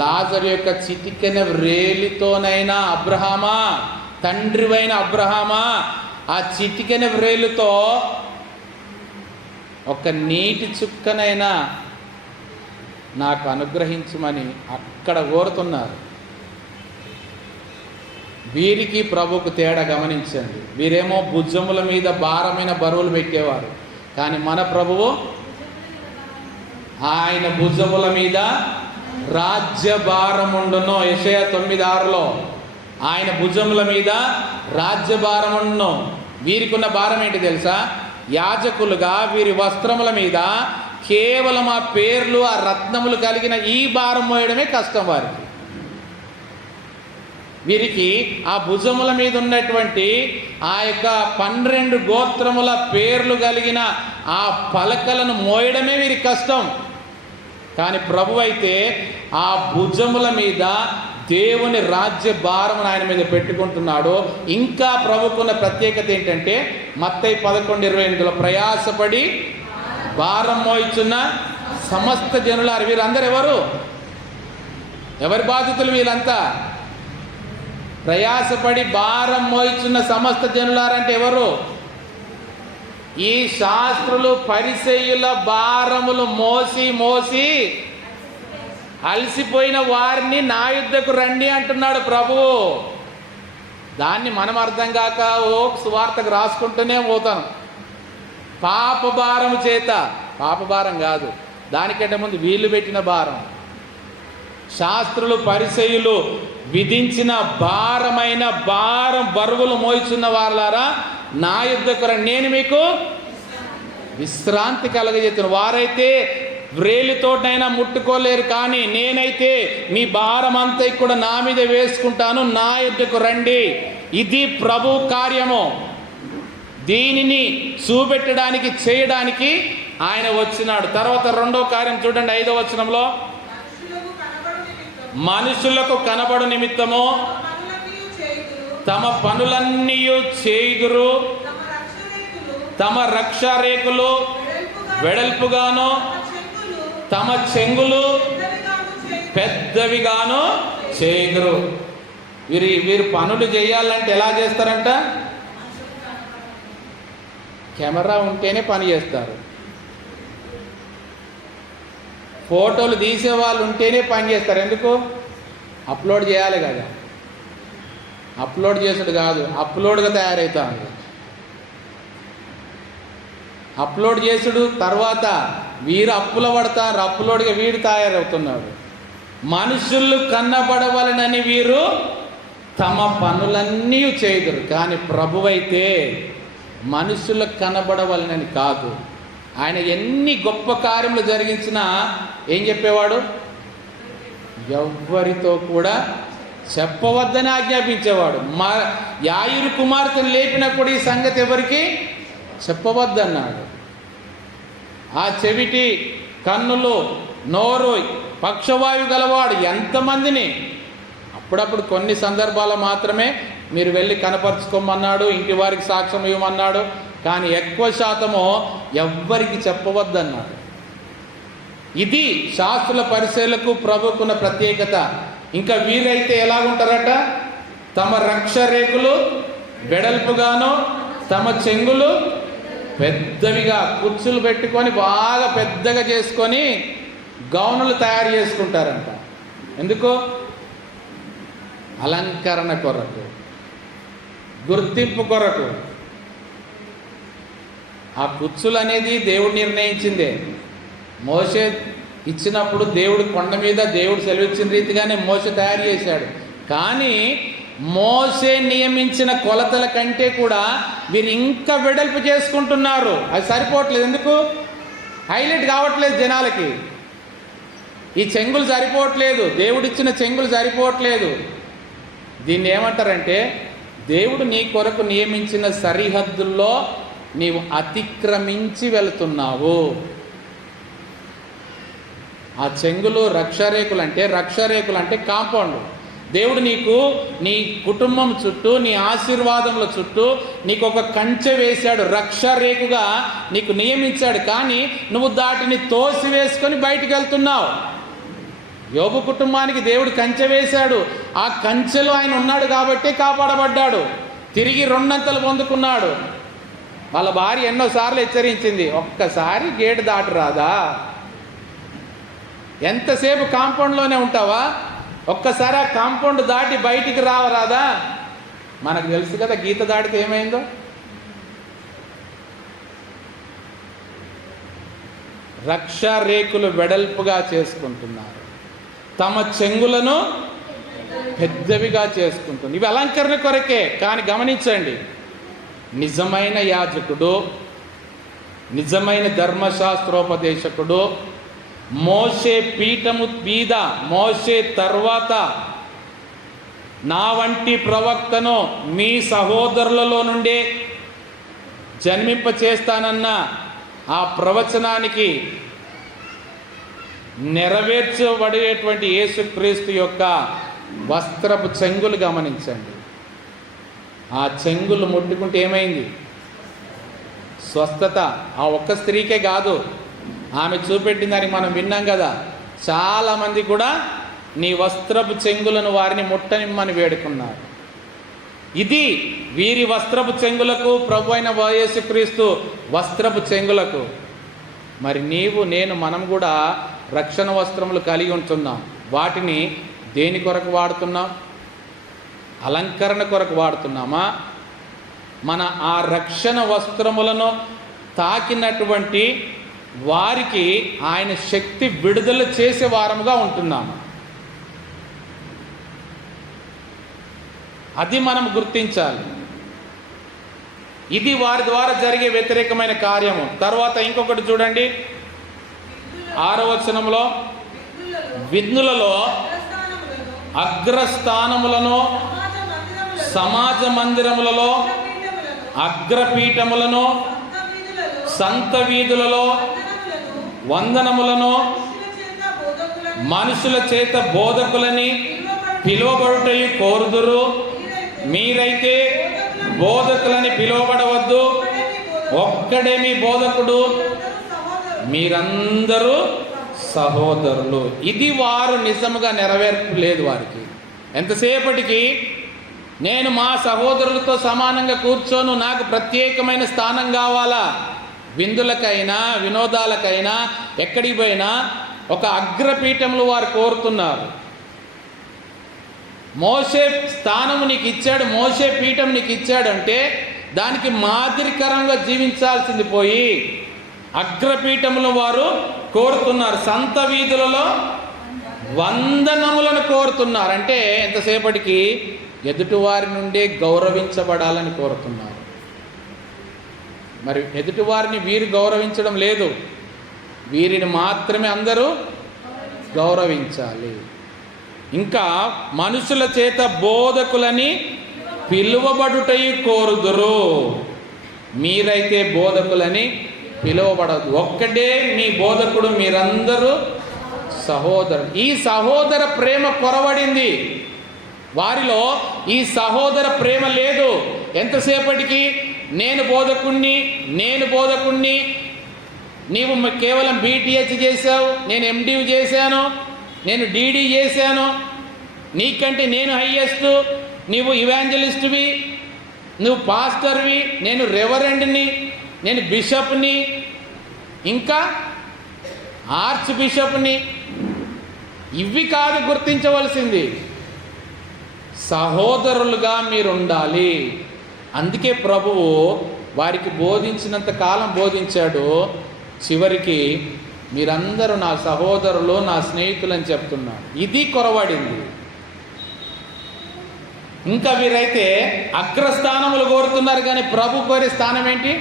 లాజరు యొక్క చిటికెన వ్రేలితోనైనా, అబ్రహామా, తండ్రివైన అబ్రహామా, ఆ చిటికెన వ్రేలుతో ఒక నీటి చుక్కనైనా నాకు అనుగ్రహించమని అక్కడ కోరుతున్నారు. వీరికి ప్రభుకు తేడా గమనించండి. వీరేమో భుజముల మీద భారమైన బరువులు పెట్టేవారు, కానీ మన ప్రభువు ఆయన భుజముల మీద రాజ్యభారముండును. యెషయా 9:6లో ఆయన భుజముల మీద రాజ్యభారముండును. వీరికి ఉన్న భారం ఏంటి తెలుసా? యాజకులుగా వీరి వస్త్రముల మీద కేవలం ఆ పేర్లు, ఆ రత్నములు కలిగిన ఈ భారం మోయడమే కష్టం వారికి. వీరికి ఆ భుజముల మీద ఉన్నటువంటి ఆ యొక్క 12 గోత్రముల పేర్లు కలిగిన ఆ పలకలను మోయడమే వీరికి కష్టం. కానీ ప్రభు అయితే ఆ భుజముల మీద దేవుని రాజ్య భారమును ఆయన మీద పెట్టుకుంటున్నాడు. ఇంకా ప్రభుకున్న ప్రత్యేకత ఏంటంటే మత్తయి 11:28లో ప్రయాసపడి భారం మోయిచున్న సమస్త జనులారు. వీరందరూ ఎవరు? ఎవరి బాధితులు వీళ్ళంతా? ప్రయాసపడి భారం మోయిచున్న సమస్త జనులారంటే ఎవరు? ఈ శాస్త్రులు, పరిసయ్యుల భారములు మోసి మోసి అలసిపోయిన వారిని నా యుద్ధకు రండి అంటున్నాడు ప్రభువు. దాన్ని మనం అర్థం కాక సువార్తకు రాసుకుంటూనే పోతాం. పాప భారం చేత, పాప భారం కాదు, దానికంటే ముందు వీళ్ళు పెట్టిన భారం, శాస్త్రులు, పరిసయ్యులు విధించిన భారమైన బరువులు మోయిచున్న వాళ్ళారా నా యుద్ధకు రండి, నేను మీకు విశ్రాంతి కలగజేతును. వారైతే వ్రేలితోటైనా ముట్టుకోలేరు, కానీ నేనైతే మీ భారం అంతా కూడా నా మీద వేసుకుంటాను, నా యుద్ధకు రండి. ఇది ప్రభు కార్యము. దీనిని చూపెట్టడానికి, చేయడానికి ఆయన వచ్చినాడు. తర్వాత 2వ కార్యం చూడండి, 5వ వచనంలో, మనుషులకు కనబడు నిమిత్తము తమ పనులన్నీ చేయుదురు, తమ రక్ష రేకులు వెడల్పుగాను తమ చెంగులు పెద్దవిగాను చేయుదురు. వీరు పనులు చేయాలంటే ఎలా చేస్తారంట? కెమెరా ఉంటేనే పని చేస్తారు, ఫోటోలు తీసే వాళ్ళు ఉంటేనే పని చేస్తారు. ఎందుకు? అప్లోడ్ చేయాలి కదా. అప్లోడ్ చేసుడు కాదు, అప్లోడ్గా తయారవుతాడు. అప్లోడ్ చేసుడు తర్వాత వీరు అప్పుల పడతారు, అప్లోడ్గా వీడు తయారవుతున్నాడు. మనుషులు కన్నబడవలనని వీరు తమ పనులన్నీ చేయుదురు. కానీ ప్రభువైతే మనుషులకు కనబడవలనని కాదు. ఆయన ఎన్ని గొప్ప కార్యములు జరిగించినా ఏం చెప్పేవాడు? ఎవ్వరితో కూడా చెప్పవద్దని ఆజ్ఞాపించేవాడు. యాయిరు కుమార్తెను లేపినప్పుడు ఈ సంగతి ఎవరికి చెప్పవద్దన్నాడు. ఆ చెవిటి, కన్నులు, నోరు, పక్షవాయువు గలవాడు ఎంతమందిని అప్పుడప్పుడు కొన్ని సందర్భాలు మాత్రమే మీరు వెళ్ళి కనపరుచుకోమన్నాడు, ఇంటి వారికి సాక్ష్యం ఇవ్వమన్నాడు. కానీ ఎక్కువ శాతము ఎవ్వరికి చెప్పవద్దన్నాడు. ఇది శాస్త్రుల పరిశీలకు ప్రభుకున్న ప్రత్యేకత. ఇంకా వీరైతే ఎలాగుంటారట? తమ రక్ష రేకులు వెడల్పుగాను తమ చెంగులు పెద్దవిగా, కుచ్చులు పెట్టుకొని బాగా పెద్దగా చేసుకొని గౌనులు తయారు చేసుకుంటారంట. ఎందుకు? అలంకరణ కొరకు, గుర్తింపు కొరకు. ఆ కుచ్చులు అనేది దేవుడు నిర్ణయించిందే. మోషే ఇచ్చినప్పుడు దేవుడు కొండ మీద దేవుడు సెలవిచ్చిన రీతిగానే మోషే తయారు చేశాడు. కానీ మోషే నియమించిన కొలతల కంటే కూడా వీరు ఇంకా వెడల్పు చేసుకుంటున్నారు. అది సరిపోవట్లేదు. ఎందుకు? హైలైట్ కావట్లేదు జనాలకి. ఈ చెంగులు సరిపోవట్లేదు, దేవుడిచ్చిన చెంగులు సరిపోవట్లేదు. దీన్ని ఏమంటారంటే, దేవుడు నీ కొరకు నియమించిన సరిహద్దుల్లో నీవు అతిక్రమించి వెళుతున్నావు. ఆ చెంగులు రక్షరేకులు అంటే కాంపౌండ్. దేవుడు నీకు నీ కుటుంబం చుట్టూ, నీ ఆశీర్వాదముల చుట్టూ నీకు ఒక కంచె వేశాడు, రక్షరేకుగా నీకు నియమించాడు. కానీ నువ్వు దాటిని తోసి వేసుకొని బయటికి వెళ్తున్నావు. యోబు కుటుంబానికి దేవుడు కంచె వేశాడు. ఆ కంచెలో ఆయన ఉన్నాడు కాబట్టి కాపాడబడ్డాడు, తిరిగి రెండంతలు పొందుకున్నాడు. వాళ్ళ భార్య ఎన్నోసార్లు హెచ్చరించింది, ఒక్కసారి గేటు దాటి రాదా? ఎంతసేపు కాంపౌండ్లోనే ఉంటావా? ఒక్కసారి ఆ కాంపౌండ్ దాటి బయటికి రావరాదా? మనకు తెలుసు కదా గీత దాటితే ఏమైందో. రక్ష రేకులు వెడల్పుగా చేసుకుంటున్నారు, తమ చెంగులను పెద్దవిగా చేసుకుంటున్నారు. ఇవి అలంకరణ కొరకే. కానీ గమనించండి, నిజమైన యాజకుడు, నిజమైన ధర్మశాస్త్రోపదేశకుడు, మోషే పీఠము మీద, మోషే తర్వాత నా వంటి ప్రవక్తను మీ సహోదరులలో నుండే జన్మింప చేస్తానన్న ఆ ప్రవచనానికి నెరవేర్చబడేటువంటి యేసుక్రీస్తు యొక్క వస్త్రపు చెంగులు గమనించండి. ఆ చెంగులు ముట్టుకుంటే ఏమైంది? స్వస్థత. ఆ ఒక్క స్త్రీకే కాదు, ఆమె చూపెట్టిన దానికి మనం విన్నాం కదా, చాలామంది కూడా నీ వస్త్రపు చెంగులను వారిని ముట్టనిమ్మని వేడుకున్నారు. ఇది వీరి వస్త్రపు చెంగులకు, ప్రభు అయిన యేసుక్రీస్తు వస్త్రపు చెంగులకు. మరి నీవు, నేను, మనం కూడా రక్షణ వస్త్రములు కలిగి ఉంటున్నాం. వాటిని దేని కొరకు వాడుతున్నాం? అలంకరణ కొరకు వాడుతున్నామా? మన ఆ రక్షణ వస్త్రములను తాకినటువంటి వారికి ఆయన శక్తి విడుదల చేసే వారముగా ఉంటున్నాము. అది మనం గుర్తించాలి. ఇది వారి ద్వారా జరిగే వ్యతిరేకమైన కార్యము. తర్వాత ఇంకొకటి చూడండి, 6వ వచనంలో, విఘ్నులలో అగ్రస్థానములను, సమాజ మందిరములలో అగ్రపీఠములను, సంత వీధులలో వందనములను, మనుషుల చేత బోధకులని పిలువబడుటయు కోరుదురు. మీరైతే బోధకులని పిలువబడవద్దు, ఒక్కడే మీ బోధకుడు, మీరందరూ సహోదరులు. ఇది వారు నిజముగా నెరవేర్పు లేదు వారికి. ఎంతసేపటికి నేను మా సహోదరులతో సమానంగా కూర్చోను, నాకు ప్రత్యేకమైన స్థానం కావాలా, విందులకైనా వినోదాలకైనా ఎక్కడికి పోయినా ఒక అగ్రపీఠంలో వారు కోరుతున్నారు. మోషే స్థానము నీకు ఇచ్చాడు, మోషే పీఠం నీకు ఇచ్చాడంటే దానికి మాదిరికరంగా జీవించాల్సింది పోయి అగ్రపీఠములు వారు కోరుతున్నారు. సంత వీధులలో వందనములను కోరుతున్నారు. అంటే ఎంతసేపటికి ఎదుటివారి నుండే గౌరవించబడాలని కోరుతున్నారు. మరి ఎదుటివారిని వీరు గౌరవించడం లేదు, వీరిని మాత్రమే అందరూ గౌరవించాలి. ఇంకా మనుషుల చేత బోధకులని పిలువబడుటయి కోరుదురు, మీరైతే బోధకులని పిలువబడదు. ఒక్కడే మీ బోధకుడు, మీరందరూ సహోదరులు. ఈ సహోదర ప్రేమ కొరవడింది వారిలో. ఈ సహోదర ప్రేమ లేదు. ఎంతసేపటికి నేను బోధకుణ్ణి, నీవు కేవలం బీటీహెచ్ చేశావు, నేను ఎండివ్ చేశాను, నేను డీడీ చేశాను, నీకంటే నేను హయ్యెస్ట్, నీవు ఇవాంజలిస్ట్వి, నువ్వు పాస్టర్వి, నేను రెవరెండ్ని, నేను బిషప్ని, ఇంకా ఆర్చ్ బిషప్ని. ఇవి కాదు గుర్తించవలసింది, సహోదరులుగా మీరు ఉండాలి. అందుకే ప్రభువు వారికి బోధించినంత కాలం బోధించాడు, చివరికి మీరందరూ నా సహోదరులు, నా స్నేహితులు అని చెప్తున్నారు. ఇది కొరవడింది. ఇంకా వీరైతే అగ్రస్థానములు కోరుతున్నారు, కానీ ప్రభు కోరే స్థానం ఏంటి?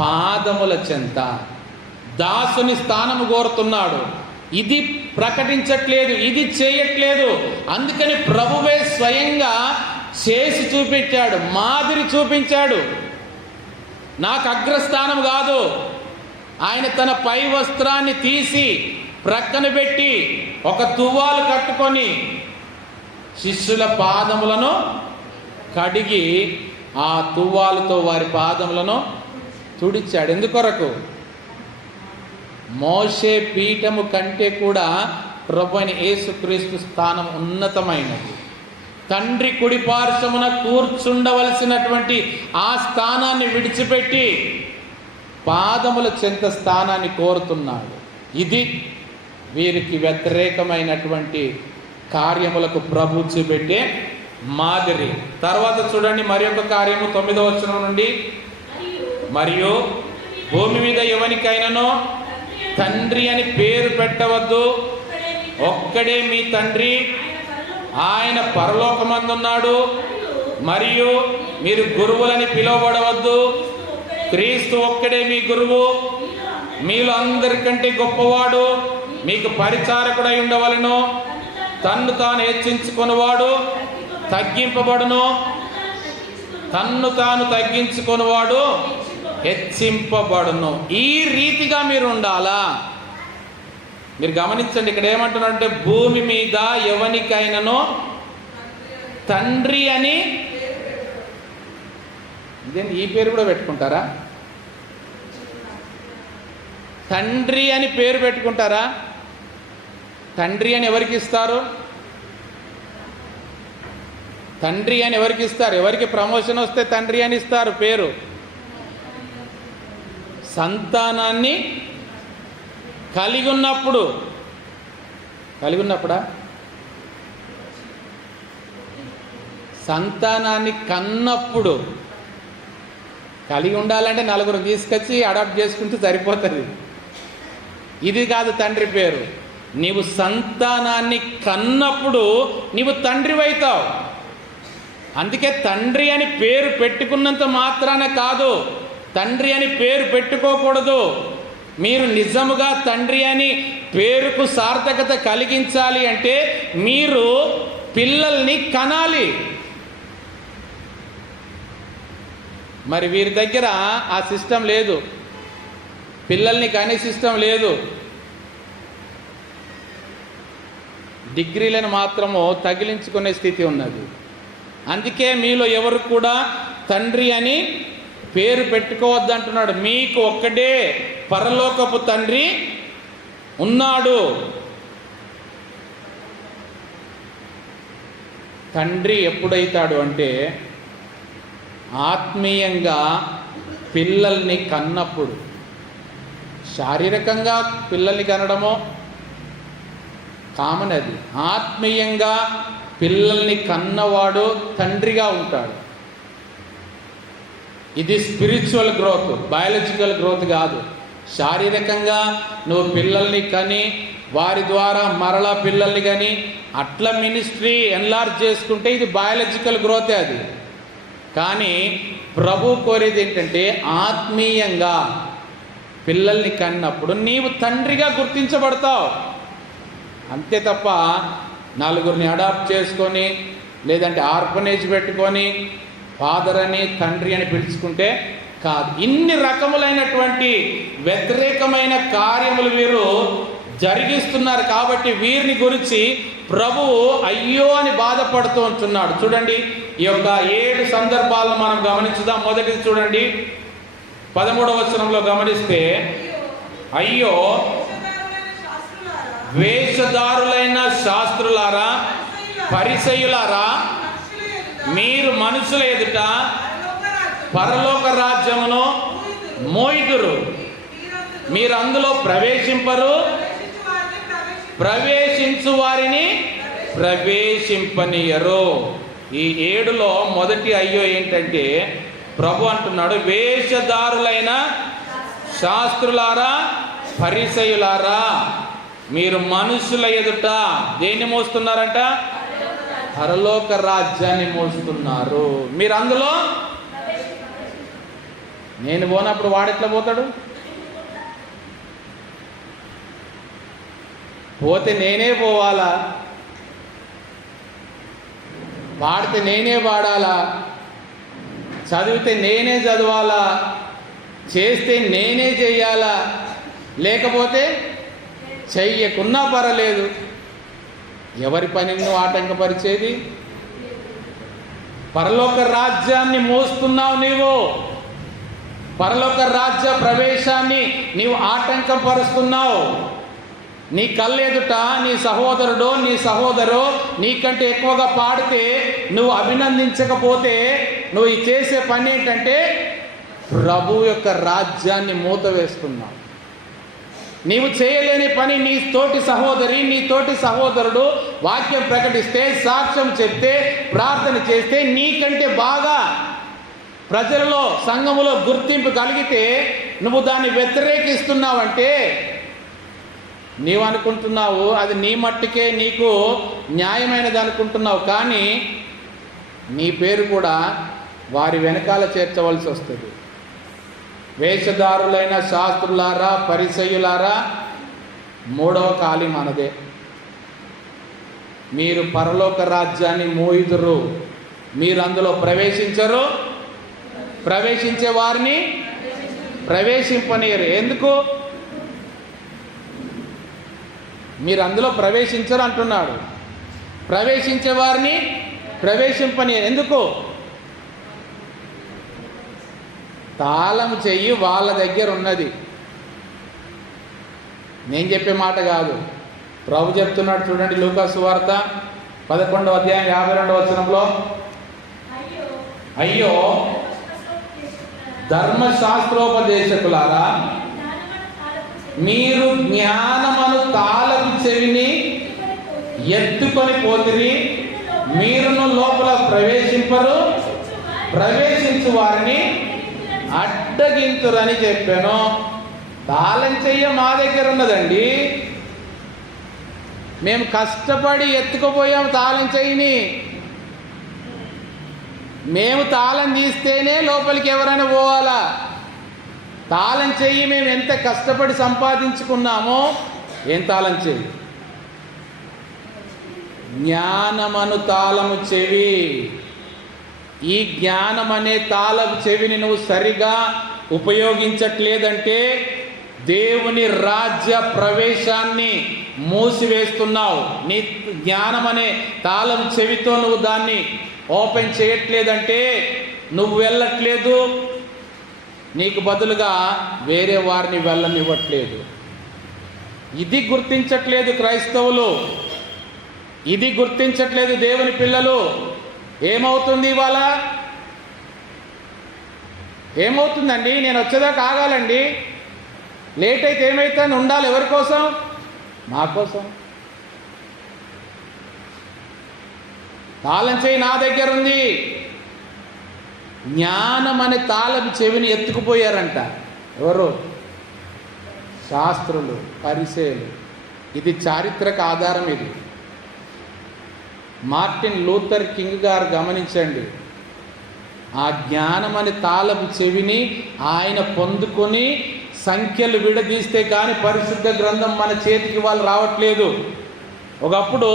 పాదముల చెంత దాసుని స్థానము కోరుతున్నాడు. ఇది ప్రకటించట్లేదు, ఇది చేయట్లేదు. అందుకని ప్రభువే స్వయంగా చేసి చూపించాడు, మాదిరి చూపించాడు. నాకు అగ్రస్థానం కాదు. ఆయన తన పై వస్త్రాన్ని తీసి ప్రక్కన పెట్టి ఒక తువ్వాలు కట్టుకొని శిష్యుల పాదములను కడిగి ఆ తువ్వాలుతో వారి పాదములను తుడిచాడు. ఎందుకొరకు? మోషే పీఠము కంటే కూడా ప్రభువైన యేసుక్రీస్తు స్థానం ఉన్నతమైనది. తండ్రి కుడి పార్శ్వమున కూర్చుండవలసినటువంటి ఆ స్థానాన్ని విడిచిపెట్టి పాదముల చెంత స్థానాన్ని కోరుతున్నాడు. ఇది వీరికి వ్యతిరేకమైనటువంటి కార్యములకు ప్రభు చూపెట్టే మాదిరి. తర్వాత చూడండి మరి ఒక కార్యము 9వ వచనం నుండి, మరియు భూమి మీద ఎవరికైనానో తండ్రి అని పేరు పెట్టవద్దు, ఒక్కడే మీ తండ్రి, ఆయన పరలోకమందున్నాడు. మరియు మీరు గురువులని పిలువబడవద్దు, క్రీస్తు ఒక్కడే మీ గురువు, మీలో అందరికంటే గొప్పవాడు, మీకు పరిచారకుడై ఉండవలను. తన్ను తాను హెచ్చించుకొనివాడు తగ్గింపబడును, తన్ను తాను తగ్గించుకొనివాడు హెచ్చింపబడును. ఈ రీతిగా మీరు ఉండాలా. మీరు గమనించండి, ఇక్కడ ఏమంటున్నారంటే భూమి మీద ఎవరికైనానో తండ్రి అని, ఇదేంటి ఈ పేరు కూడా పెట్టుకుంటారా? తండ్రి అని పేరు పెట్టుకుంటారా? తండ్రి అని ఎవరికి ఇస్తారు? తండ్రి అని ఎవరికి ఇస్తారు? ఎవరికి ప్రమోషన్ వస్తే తండ్రి అని ఇస్తారు పేరు. సంతానాన్ని కలిగి ఉన్నప్పుడా? సంతానాన్ని కన్నప్పుడు. కలిగి ఉండాలంటే నలుగురు తీసుకొచ్చి అడాప్ట్ చేసుకుంటూ సరిపోతుంది. ఇది కాదు తండ్రి పేరు. నీవు సంతానాన్ని కన్నప్పుడు నీవు తండ్రివైతావు. అందుకే తండ్రి అని పేరు పెట్టుకున్నంత మాత్రాన కాదు, తండ్రి అని పేరు పెట్టుకోకూడదు. మీరు నిజముగా తండ్రి అని పేరుకు సార్థకత కలిగించాలి అంటే మీరు పిల్లల్ని కనాలి. మరి వీరి దగ్గర ఆ సిస్టమ్ లేదు, పిల్లల్ని కనే సిస్టమ్ లేదు. డిగ్రీలను మాత్రము తగిలించుకునే స్థితి ఉన్నది. అందుకే మీలో ఎవరు కూడా తండ్రి అని పేరు పెట్టుకోవద్దు అంటున్నాడు. మీకు ఒక్కడే పరలోకపు తండ్రి ఉన్నాడు. తండ్రి ఎప్పుడైతాడు అంటే ఆత్మీయంగా పిల్లల్ని కన్నప్పుడు. శారీరకంగా పిల్లల్ని కనడమో కామన్, అది. ఆత్మీయంగా పిల్లల్ని కన్నవాడు తండ్రిగా ఉంటాడు. ఇది స్పిరిచువల్ గ్రోత్, బయాలజికల్ గ్రోత్ కాదు. శారీరకంగా నువ్వు పిల్లల్ని కని వారి ద్వారా మరలా పిల్లల్ని కని అట్లా మినిస్ట్రీ ఎన్లార్జ్ చేసుకుంటే ఇది బయాలజికల్ గ్రోతే అది. కానీ ప్రభు కోరేది ఏంటంటే ఆత్మీయంగా పిల్లల్ని కన్నప్పుడు నీవు తండ్రిగా గుర్తించబడతావు. అంతే తప్ప నలుగురిని అడాప్ట్ చేసుకొని లేదంటే ఆర్ఫనేజ్ పెట్టుకొని ఫాదర్ అని తండ్రి అని పిలుచుకుంటే కాదు. ఇన్ని రకములైనటువంటి వ్యతిరేకమైన కార్యములు వీరు జరిగిస్తున్నారు. కాబట్టి వీరిని గురించి ప్రభువు అయ్యో అని బాధపడుతూ ఉంటున్నాడు. చూడండి, ఈ యొక్క 7 సందర్భాలను మనం గమనించుదాం. మొదటిది చూడండి, 13వ వచనంలో గమనిస్తే, అయ్యో వేషధారులైన శాస్త్రులారా, పరిసయ్యులారా, మీరు మనుషుల ఎదుట పరలోక రాజ్యమును మోయుదురు, మీరు అందులో ప్రవేశింపరు, ప్రవేశించు వారిని ప్రవేశింపనీయరు. ఈ 7లో మొదటి అయ్యో ఏంటంటే ప్రభు అంటున్నాడు, వేషధారులైన శాస్త్రులారా, పరిసయ్యులారా, మీరు మనుషుల ఎదుట దేన్ని మోస్తున్నారంట? పరలోక రాజ్యాన్ని మోస్తున్నారు. మీరు అందులో, నేను పోనప్పుడు వాడెట్లా పోతాడు? పోతే నేనే పోవాలా? పాడితే నేనే పాడాలా? చదివితే నేనే చదవాలా? చేస్తే నేనే చెయ్యాలా? లేకపోతే చెయ్యకున్నా పర్వాలేదు, ఎవరి పని నువ్వు ఆటంకపరిచేది? పరలోక రాజ్యాన్ని మోస్తున్నావు నీవు. పరలోక రాజ్య ప్రవేశాన్ని నీవు ఆటంకపరుస్తున్నావు. నీ కళ్ళెదుట నీ సహోదరుడు నీ సహోదరు నీకంటే ఎక్కువగా పాడితే నువ్వు అభినందించకపోతే నువ్వు చేసే పని ఏంటంటే ప్రభు యొక్క రాజ్యాన్ని మూత వేస్తున్నావు. నీవు చేయలేని పని నీ తోటి సహోదరి నీ తోటి సహోదరుడు వాక్యం ప్రకటిస్తే, సాక్ష్యం చెప్తే, ప్రార్థన చేస్తే నీకంటే బాగా ప్రజలలో సంఘములో గుర్తింపు కలిగితే నువ్వు దాన్ని వ్యతిరేకిస్తున్నావంటే నీవు అనుకుంటున్నావు అది నీ మట్టుకే నీకు న్యాయమైనది అనుకుంటున్నావు. కానీ నీ పేరు కూడా వారి వెనకాల చేర్చవలసి వస్తుంది. వేషధారులైన శాస్త్రులారా, పరిసయ్యులారా, 3వ ఖాళీ మనదే. మీరు పరలోక రాజ్యాన్ని మోయుదురు, మీరు అందులో ప్రవేశించరు, ప్రవేశించే వారిని ప్రవేశింపనీయరు. ఎందుకు? మీరు అందులో ప్రవేశించరు అంటున్నాడు. ప్రవేశించే వారిని ప్రవేశింపనీయరు. ఎందుకు? తాళం చెయ్యి వాళ్ళ దగ్గర ఉన్నది. నేను చెప్పే మాట కాదు, ప్రభు చెప్తున్నాడు. చూడండి, లూకా సువార్త 11వ అధ్యాయం 52వ వచనంలో, అయ్యో ధర్మశాస్త్రోపదేశకులారా, మీరు జ్ఞానమను తాళపు చెవిని ఎత్తుకొని పోతిరి, మీరును లోపల ప్రవేశింపరు, ప్రవేశించు వారిని అడ్డగింతురని చెప్పాను. తాళం చెయ్య మా దగ్గర ఉన్నదండి. మేము కష్టపడి ఎత్తుకుపోయాము తాళం చెయ్యిని. మేము తాళం తీస్తేనే లోపలికి ఎవరైనా పోవాలా? తాళం చెయ్యి మేము ఎంత కష్టపడి సంపాదించుకున్నామో. ఏం తాళం చెయ్యి? జ్ఞానమను తాళము చెవి. ఈ జ్ఞానం అనే తాళపు చెవిని నువ్వు సరిగా ఉపయోగించట్లేదంటే దేవుని రాజ్య ప్రవేశాన్ని మూసివేస్తున్నావు. నీ జ్ఞానం అనే తాళం చెవితో నువ్వు దాన్ని ఓపెన్ చేయట్లేదంటే నువ్వు వెళ్ళట్లేదు, నీకు బదులుగా వేరే వారిని వెళ్ళనివ్వట్లేదు. ఇది గుర్తించట్లేదు క్రైస్తవులు, ఇది గుర్తించట్లేదు దేవుని పిల్లలు. ఏమవుతుంది ఇవాళ? ఏమవుతుందండి? నేను వచ్చేదాకా ఆగాలండి, లేట్ అయితే ఏమైతే ఉండాలి. ఎవరి కోసం? మా కోసం. తాళం చెవి నా దగ్గర ఉంది. జ్ఞానం అనే తాళం చెవిని ఎత్తుకుపోయారంట. ఎవరు? శాస్త్రులు, పరిసయ్యులు. ఇది చారిత్రక ఆధారం. ఇది మార్టిన్ లూథర్ కింగ్ గారు గమనించండి. ఆ జ్ఞానం అనే తాళపు చెవిని ఆయన పొందుకొని సంఖ్యలు విడదీస్తే కానీ పరిశుద్ధ గ్రంథం మన చేతికి వాళ్ళు రావట్లేదు. ఒకప్పుడు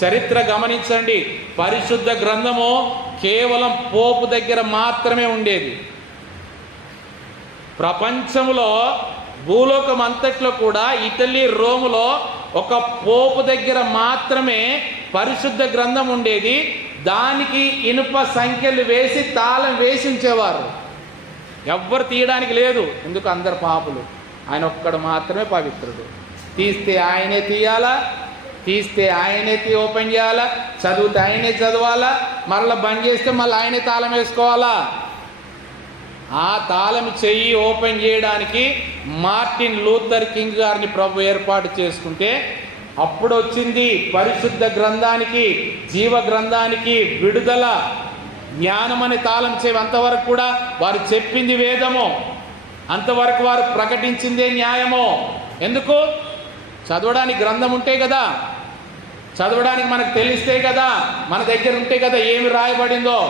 చరిత్ర గమనించండి, పరిశుద్ధ గ్రంథము కేవలం పోపు దగ్గర మాత్రమే ఉండేది. ప్రపంచంలో భూలోకం అంతట్లో కూడా ఇటలీ, రోములో ఒక పోపు దగ్గర మాత్రమే పరిశుద్ధ గ్రంథం ఉండేది. దానికి ఇనుప సంఖ్యలు వేసి తాళం వేసి ఉంచేవారు. ఎవ్వరు తీయడానికి లేదు. ఎందుకు? అందరు పాపులు. ఆయన ఒక్కడు మాత్రమే పవిత్రుడు. తీస్తే ఆయనే తీయాలా, తీస్తే ఆయనే ఓపెన్ చేయాలా, చదివితే ఆయనే చదవాలా, మరలా బంద్ చేస్తే మళ్ళీ ఆయనే తాళం వేసుకోవాలా. ఆ తాళం చెయ్యి ఓపెన్ చేయడానికి మార్టిన్ లూథర్ కింగ్ గారిని ప్రభు ఏర్పాటు చేసుకుంటే అప్పుడు వచ్చింది పరిశుద్ధ గ్రంథానికి, జీవ గ్రంథానికి విడుదల. జ్ఞానం అనే తాళం చెవి. అంతవరకు కూడా వారు చెప్పింది వేదము, అంతవరకు వారు ప్రకటించిందే న్యాయము. ఎందుకు? చదవడానికి గ్రంథం ఉంటే కదా, చదవడానికి మనకు తెలిస్తే కదా, మన దగ్గర ఉంటే కదా ఏమి రాయబడిందో.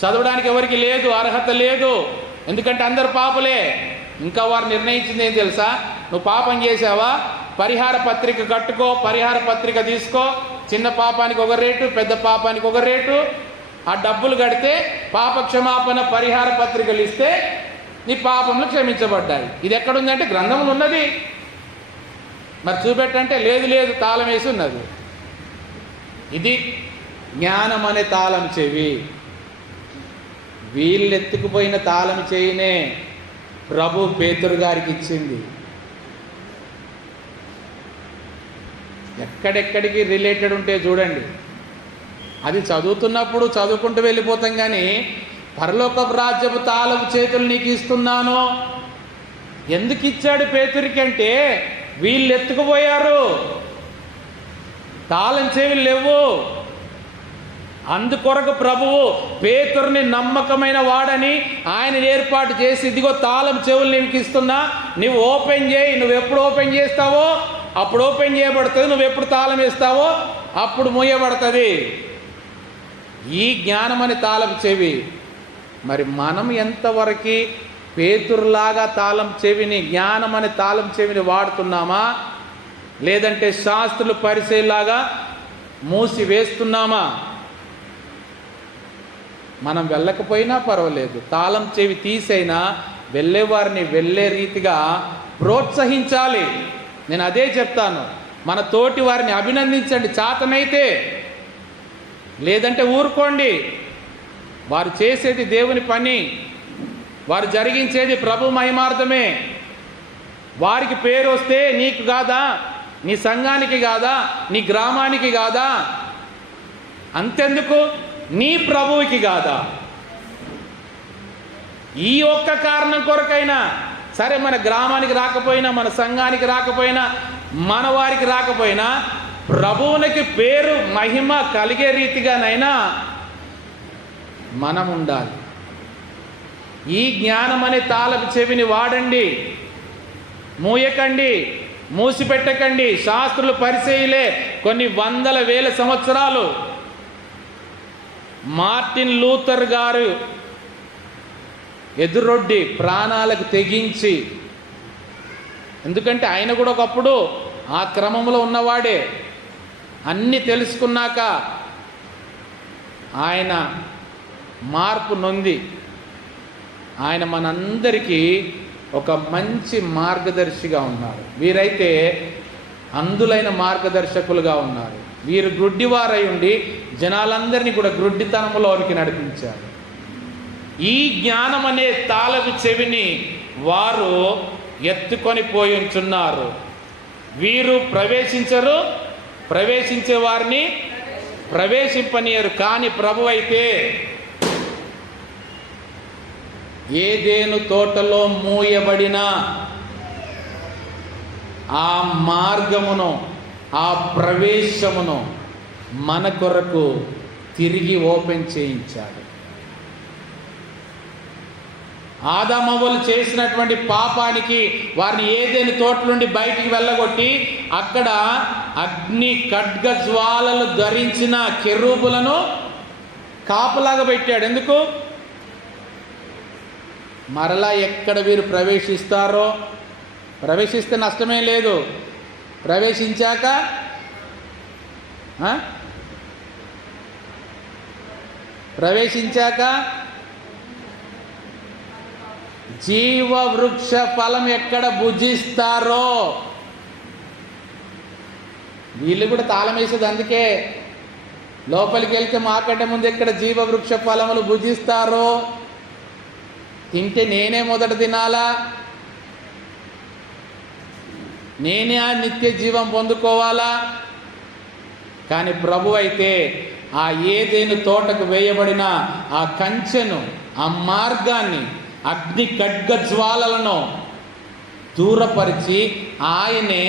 చదవడానికి ఎవరికి లేదు, అర్హత లేదు. ఎందుకంటే అందరు పాపలే. ఇంకా వారు నిర్ణయించింది ఏం తెలుసా? నువ్వు పాపం చేసావా, పరిహార పత్రిక కట్టుకో, పరిహార పత్రిక తీసుకో. చిన్న పాపానికి ఒక రేటు, పెద్ద పాపానికి ఒక రేటు. ఆ డబ్బులు కడితే పాప క్షమాపణ పరిహార పత్రికలు ఇస్తే నీ పాపములు క్షమించబడ్డాయి. ఇది ఎక్కడుందంటే గ్రంథంలో ఉన్నది. మరి చూపెట్టంటే లేదు, లేదు, తాళం వేసి ఉన్నది. ఇది జ్ఞానం అనే తాళం చెవి. వీళ్ళు ఎత్తుకుపోయిన తాళం చెవినే ప్రభు పేతురు గారికి ఇచ్చింది. ఎక్కడెక్కడికి రిలేటెడ్ ఉంటే చూడండి. అది చదువుతున్నప్పుడు చదువుకుంటూ వెళ్ళిపోతాం, కానీ పరలోకపు రాజ్యపు తాళపు చేతులు నీకు ఇస్తున్నాను. ఎందుకు ఇచ్చాడు పేతురికి అంటే వీళ్ళు ఎత్తుకుపోయారు, తాళం చెవులు లేవు. అందుకొరకు ప్రభువు పేతురుని నమ్మకమైన వాడని ఆయన ఏర్పాటు చేసి, ఇదిగో తాళం చెవులు నీకు ఇస్తున్నా, నువ్వు ఓపెన్ చేయి. నువ్వు ఎప్పుడు ఓపెన్ చేస్తావో అప్పుడు ఓపెన్ చేయబడుతుంది, నువ్వు ఎప్పుడు తాళం వేస్తావో అప్పుడు మూయబడుతుంది. ఈ జ్ఞానం అని తాళం చెవి. మరి మనం ఎంతవరకు పేతురులాగా తాళం చెవిని, జ్ఞానం అనే తాళం చెవిని వాడుతున్నామా, లేదంటే శాస్త్రులు పరిచయలాగా మూసి వేస్తున్నామా? మనం వెళ్ళకపోయినా పర్వాలేదు, తాళం చెవి తీసైనా వెళ్ళేవారిని వెళ్ళే రీతిగా ప్రోత్సహించాలి. నేను అదే చెప్తాను. మన తోటి వారిని అభినందించండి చేతనైతే, లేదంటే ఊరుకోండి. వారు చేసేది దేవుని పని, వారు జరిగించేది ప్రభు మహిమార్థమే. వారికి పేరు వస్తే నీకు కాదా, నీ సంఘానికి కాదా, నీ గ్రామానికి కాదా, అంతెందుకు నీ ప్రభువుకి కాదా? ఈ ఒక్క కారణం కొరకైనా సరే, మన గ్రామానికి రాకపోయినా, మన సంఘానికి రాకపోయినా, మన వారికి రాకపోయినా, ప్రభువునికి పేరు మహిమ కలిగే రీతిగానైనా మనం ఉండాలి. ఈ జ్ఞానం అనే తాళపు చెవిని వాడండి, మూయకండి, మూసిపెట్టకండి. శాస్త్రులు పరిచయలే కొన్ని వందల వేల సంవత్సరాలు. మార్టిన్ లూథర్ గారు ఎదురొడ్డి ప్రాణాలకు తెగించి, ఎందుకంటే ఆయన కూడా ఒకప్పుడు ఆ క్రమంలో ఉన్నవాడే. అన్నీ తెలుసుకున్నాక ఆయన మార్పు నొంది ఆయన మనందరికీ ఒక మంచి మార్గదర్శిగా ఉన్నారు. వీరైతే అందులైన మార్గదర్శకులుగా ఉన్నారు. వీరు గ్రుడ్డివారై ఉండి జనాలందరినీ కూడా గ్రుడ్డితనంలోనికి నడిపించారు. ఈ జ్ఞానం అనే తాళపు చెవిని వారు ఎత్తుకొని పోయి ఉంచున్నారు. వీరు ప్రవేశించరు, ప్రవేశించే వారిని ప్రవేశింపనీయరు. కానీ ప్రభు అయితే ఏదెను తోటలో మూయబడిన ఆ మార్గమును, ఆ ప్రవేశమును మన కొరకు తిరిగి ఓపెన్ చేయించాడు. ఆదామవ్వలు చేసినటువంటి పాపానికి వారిని ఏదైనా తోట నుండి బయటికి వెళ్ళగొట్టి అక్కడ అగ్ని ఖడ్గ జ్వాలలు ధరించిన కెరూబులను కాపలాగా పెట్టాడు. ఎందుకు? మరలా ఎక్కడ వీరు ప్రవేశిస్తారో, ప్రవేశిస్తే నష్టమే లేదు, ప్రవేశించాక జీవ వృక్ష ఫలం ఎక్కడ భుజిస్తారో, వీళ్ళు కూడా తాళం వేసేది అందుకే. లోపలికి వెళ్తే మాకంటే ముందు ఎక్కడ జీవ వృక్ష ఫలములు భుజిస్తారో, తింటే నేనే మొదట తినాలా, నేనే ఆ నిత్య జీవం పొందుకోవాలా. కానీ ప్రభు అయితే ఆ ఏదైనా తోటకు వేయబడిన ఆ కంచెను, ఆ మార్గాన్ని, అగ్ని ఖడ్గ జ్వాలలను దూరపరిచి ఆయనే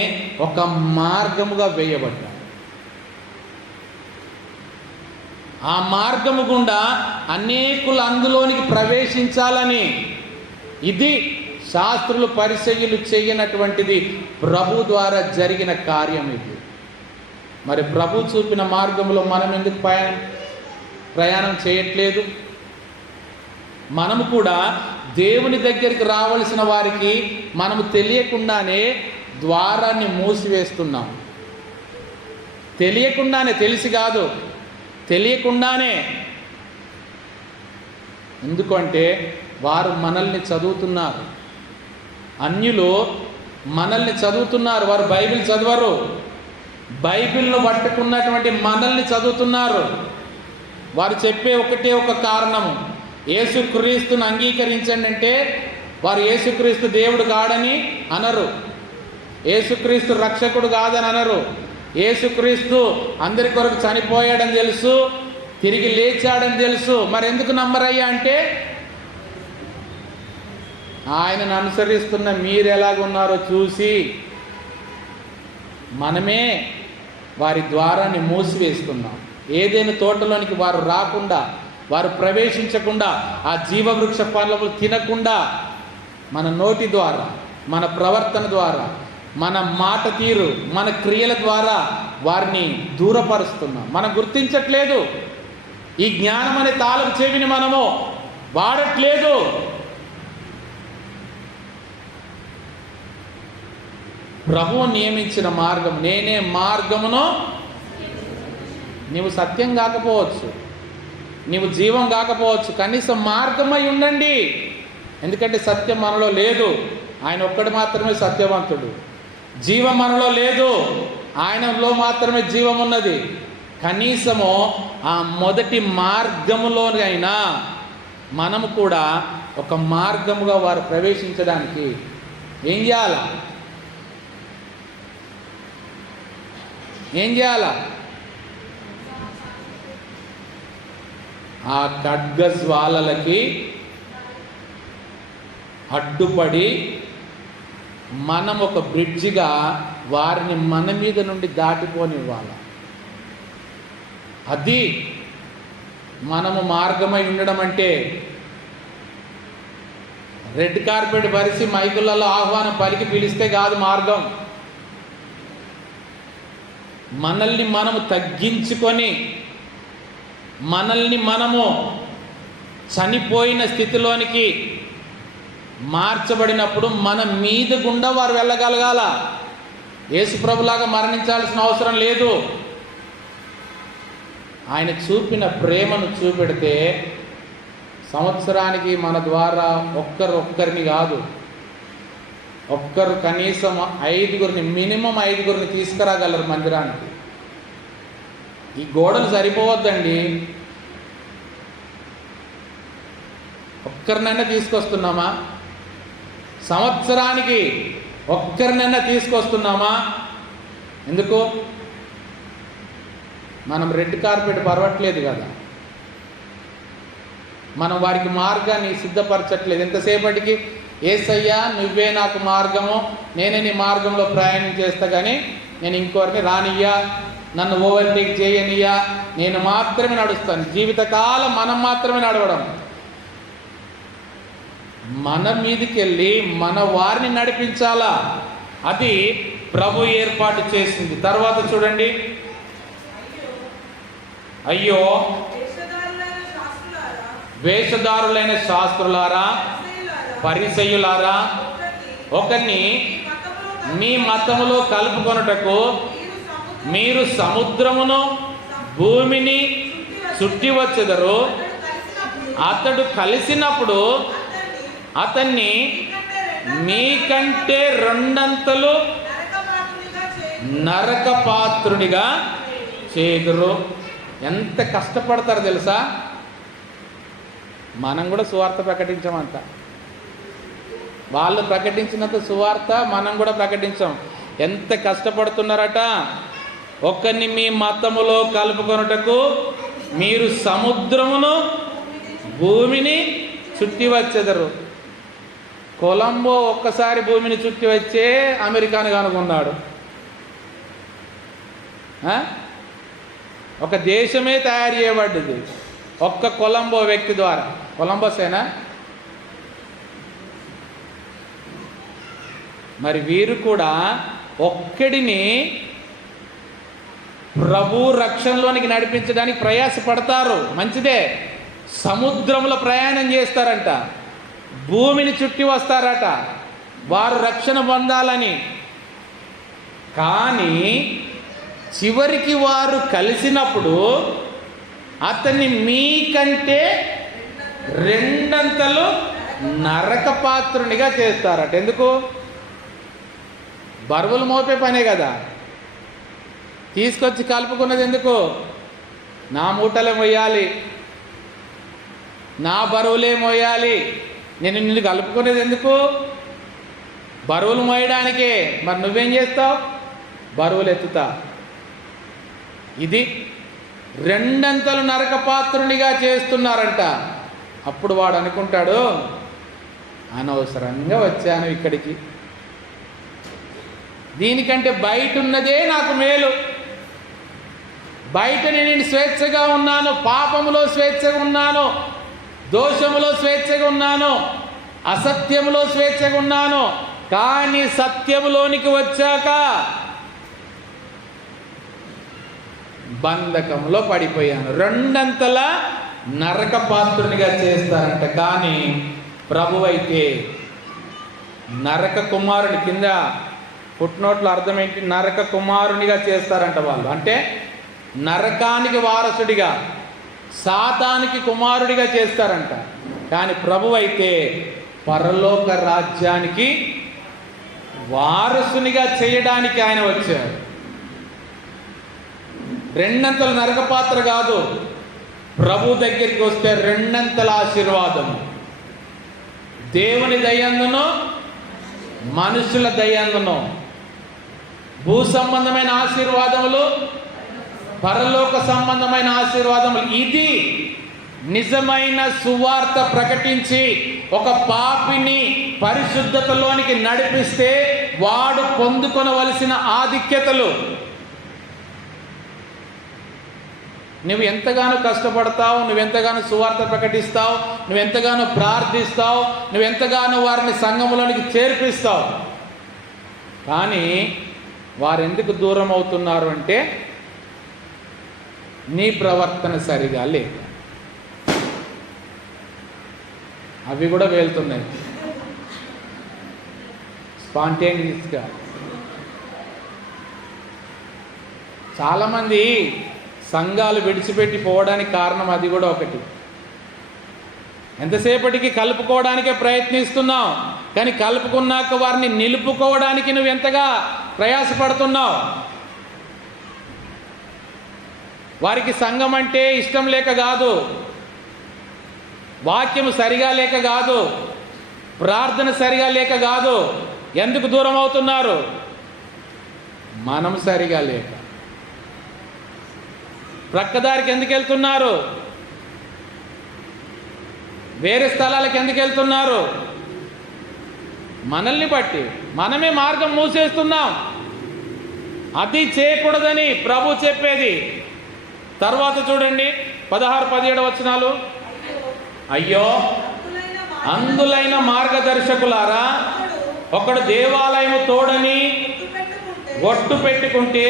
ఒక మార్గముగా వేయబడ్డాడు. ఆ మార్గము గుండా అనేకులు అందులోనికి ప్రవేశించాలని, ఇది శాస్త్రులు పరిచర్యలు చేయనటువంటిది ప్రభు ద్వారా జరిగిన కార్యం ఇది. మరి ప్రభు చూపిన మార్గంలో మనం ఎందుకు ప్రయాణం చేయట్లేదు? మనము కూడా దేవుని దగ్గరికి రావలసిన వారికి మనము తెలియకుండానే ద్వారాన్ని మూసివేస్తున్నాం. తెలియకుండానే, తెలిసి కాదు, తెలియకుండానే. ఎందుకంటే వారు మనల్ని చదువుతున్నారు, అన్యులు మనల్ని చదువుతున్నారు. వారు బైబిల్ చదవరు, బైబిల్ను పట్టుకున్నటువంటి మనల్ని చదువుతున్నారు. వారు చెప్పే ఒకటే ఒక కారణము, యేసుక్రీస్తును అంగీకరించండి అంటే వారు యేసుక్రీస్తు దేవుడు కాడని అనరు, యేసుక్రీస్తు రక్షకుడు కాదని అనరు, యేసుక్రీస్తు అందరి కొరకు చనిపోయాడని తెలుసు, తిరిగి లేచాడని తెలుసు. మరి ఎందుకు నమ్మరయ్యా అంటే, ఆయనను అనుసరిస్తున్న మీరు ఎలాగున్నారో చూసి మనమే వారి ద్వారాన్ని మూసివేస్తున్నాం. ఏదైనా తోటలోనికి వారు రాకుండా, వారు ప్రవేశించకుండా, ఆ జీవవృక్ష ఫలములు తినకుండా మన నోటి ద్వారా, మన ప్రవర్తన ద్వారా, మన మాట తీరు, మన క్రియల ద్వారా వారిని దూరపరుస్తున్నాం. మనం గుర్తించట్లేదు. ఈ జ్ఞానం అనే తాళపు చెవిని మనము వాడట్లేదు. ప్రభువు నియమించిన మార్గం, నేనే మార్గమును. నీవు సత్యం కాకపోవచ్చు, నీవు జీవం కాకపోవచ్చు, కనీసం మార్గమై ఉండండి. ఎందుకంటే సత్యం మనలో లేదు, ఆయన ఒక్కడు మాత్రమే సత్యవంతుడు. జీవం మనలో లేదు, ఆయనలో మాత్రమే జీవం ఉన్నది. కనీసము ఆ మొదటి మార్గములోనైనా మనము కూడా ఒక మార్గముగా వారు ప్రవేశించడానికి ఏం చేయాలా? ఆ ఖడ్గ జ్వాలలకి అడ్డుపడి మనం ఒక బ్రిడ్జిగా వారిని మన మీద నుండి దాటిపోనివ్వాలి. అది మనము మార్గమై ఉండడం అంటే. రెడ్ కార్పెట్ పరిచి మైకులలో ఆహ్వానం పలికి పిలిస్తే కాదు మార్గం. మనల్ని మనము తగ్గించుకొని, మనల్ని మనము చనిపోయిన స్థితిలోనికి మార్చబడినప్పుడు మన మీద గుండా వారు వెళ్ళగలగాల. యేసుప్రభులాగా మరణించాల్సిన అవసరం లేదు. ఆయన చూపిన ప్రేమను చూపెడితే సంవత్సరానికి మన ద్వారా ఒక్కరిని కాదు, ఒక్కరు కనీసం 5గురిని, మినిమం 5గురిని తీసుకురాగలరు మందిరానికి. ఈ గోడలు సరిపోవద్దండి. ఒక్కరినైనా తీసుకొస్తున్నామా? సంవత్సరానికి ఒక్కరినైనా తీసుకొస్తున్నామా? ఎందుకు? మనం రెడ్ కార్పెట్ పరవట్లేదు కదా, మనం వారికి మార్గాన్ని సిద్ధపరచట్లేదు. ఎంతసేపటికి యేసయ్యా నువ్వే నాకు మార్గము, నేనే నీ మార్గంలో ప్రయాణం చేస్తా, కానీ నేను ఇంకోరిని రానియ్యా, నన్ను ఓవర్టేక్ చేయనియ్యా, నేను మాత్రమే నడుస్తాను. జీవితకాలం మనం మాత్రమే నడవడం. మన మీదకి వెళ్ళి మన వారిని నడిపించాలా, అది ప్రభు ఏర్పాటు చేసింది. తర్వాత చూడండి, అయ్యో వేషధారులైన శాస్త్రులారా, పరిసయ్యులారా, ఒకరిని మీ మతములో కలుపుకొనుటకు మీరు సముద్రమును భూమిని చుట్టి వచ్చెదరు. అతడు కలిసినప్పుడు అతన్ని మీకంటే రెండంతలు నరకపాత్రునిగా చేదురు. ఎంత కష్టపడతారు తెలుసా? మనం కూడా సువార్త ప్రకటించామంట. వాళ్ళు ప్రకటించినంత సువార్త మనం కూడా ప్రకటించాం. ఎంత కష్టపడుతున్నారట. ఒకరిని మీ మతములో కలుపుకొనుటకు మీరు సముద్రమును భూమిని చుట్టి వచ్చెదరు. కొలంబో ఒక్కసారి భూమిని చుట్టి వచ్చే అమెరికాను కనుగొన్నాడు. ఒక దేశమే తయారు చేయబడ్డది ఒక్క కొలంబో వ్యక్తి ద్వారా. కొలంబసేనా? మరి వీరు కూడా ఒక్కడిని ప్రభు రక్షణలోనికి నడిపించడానికి ప్రయాసపడతారు, మంచిదే. సముద్రంలో ప్రయాణం చేస్తారంట, భూమిని చుట్టి వస్తారట వారు రక్షణ పొందాలని. కానీ చివరికి వారు కలిసినప్పుడు అతన్ని మీకంటే రెండంతలు నరకపాత్రునిగా చేస్తారట. ఎందుకు? బరువులు మోపే పనే కదా, తీసుకొచ్చి కలుపుకున్నది ఎందుకు? నా మూటలే మోయాలి, నా బరువులే మోయాలి, నేను నిన్ను కలుపుకునేది ఎందుకు? బరువులు మోయడానికే. మరి నువ్వేం చేస్తావు? బరువులు ఎత్తుతా. ఇది రెండంతలు నరకపాత్రునిగా చేస్తున్నారంట. అప్పుడు వాడు అనుకుంటాడు, అనవసరంగా వచ్చాను ఇక్కడికి, దీనికంటే బయట ఉన్నదే నాకు మేలు. బయట నేను స్వేచ్ఛగా ఉన్నాను, పాపములో స్వేచ్ఛగా ఉన్నాను, దోషములో స్వేచ్ఛగా ఉన్నాను, అసత్యములో స్వేచ్ఛగా ఉన్నాను. కానీ సత్యములోనికి వచ్చాక బంధకంలో పడిపోయాను. రెండంతల నరకపాత్రునిగా చేస్తారంట. కానీ ప్రభువైతే నరక కుమారుని, కింద పుట్టినోట్ల అర్థం ఏంటి? నరక కుమారునిగా చేస్తారంట వాళ్ళు. అంటే నరకానికి వారసుడిగా, సాతానికి కుమారుడిగా చేస్తారంట. కానీ ప్రభువైతే పరలోక రాజ్యానికి వారసునిగా చేయడానికి ఆయన వచ్చాడు. రెండంతల నరకపాత్ర కాదు, ప్రభు దగ్గరికి వస్తే రెండంతల ఆశీర్వాదం. దేవుని దయందును మనుషుల దయందును, భూ సంబంధమైన ఆశీర్వాదములు, పరలోక సంబంధమైన ఆశీర్వాదములు. ఇది నిజమైన సువార్త ప్రకటించి ఒక పాపిని పరిశుద్ధతలోనికి నడిపిస్తే వాడు పొందుకొనవలసిన ఆధిక్యతలు. నువ్వు ఎంతగానో కష్టపడతావు, నువ్వెంతగానో సువార్త ప్రకటిస్తావు, నువ్వెంతగానో ప్రార్థిస్తావు, నువ్వెంతగానో వారిని సంఘములోనికి చేర్పిస్తావు. కానీ వారెందుకు దూరం అవుతున్నారు అంటే నీ ప్రవర్తన సరిగా లేక. అవి కూడా వెళ్తున్నాయి స్పాంటేనియస్గా. చాలామంది సంఘాలు విడిచిపెట్టి పోవడానికి కారణం అది కూడా ఒకటి. ఎంతసేపటికి కలుపుకోవడానికే ప్రయత్నిస్తున్నావు, కానీ కలుపుకున్నాక వారిని నిలుపుకోవడానికి నువ్వు ఎంతగా ప్రయాసపడుతున్నావు. వారికి సంఘం అంటే ఇష్టం లేక కాదు, వాక్యము సరిగా లేక కాదు, ప్రార్థన సరిగా లేక కాదు. ఎందుకు దూరం అవుతున్నారు? మనం సరిగా లేక. ప్రక్కదారికి ఎందుకు వెళ్తున్నారు? వేరే స్థలాలకు ఎందుకు వెళ్తున్నారు? మనల్ని బట్టి. మనమే మార్గం మూసేస్తున్నాం. అది చేయకూడదని ప్రభు చెప్పేది. తర్వాత చూడండి 16-17 వచనాలు. అయ్యో అందులైన మార్గదర్శకులారా, ఒకడు దేవాలయము తోడని ఒట్టు పెట్టుకుంటే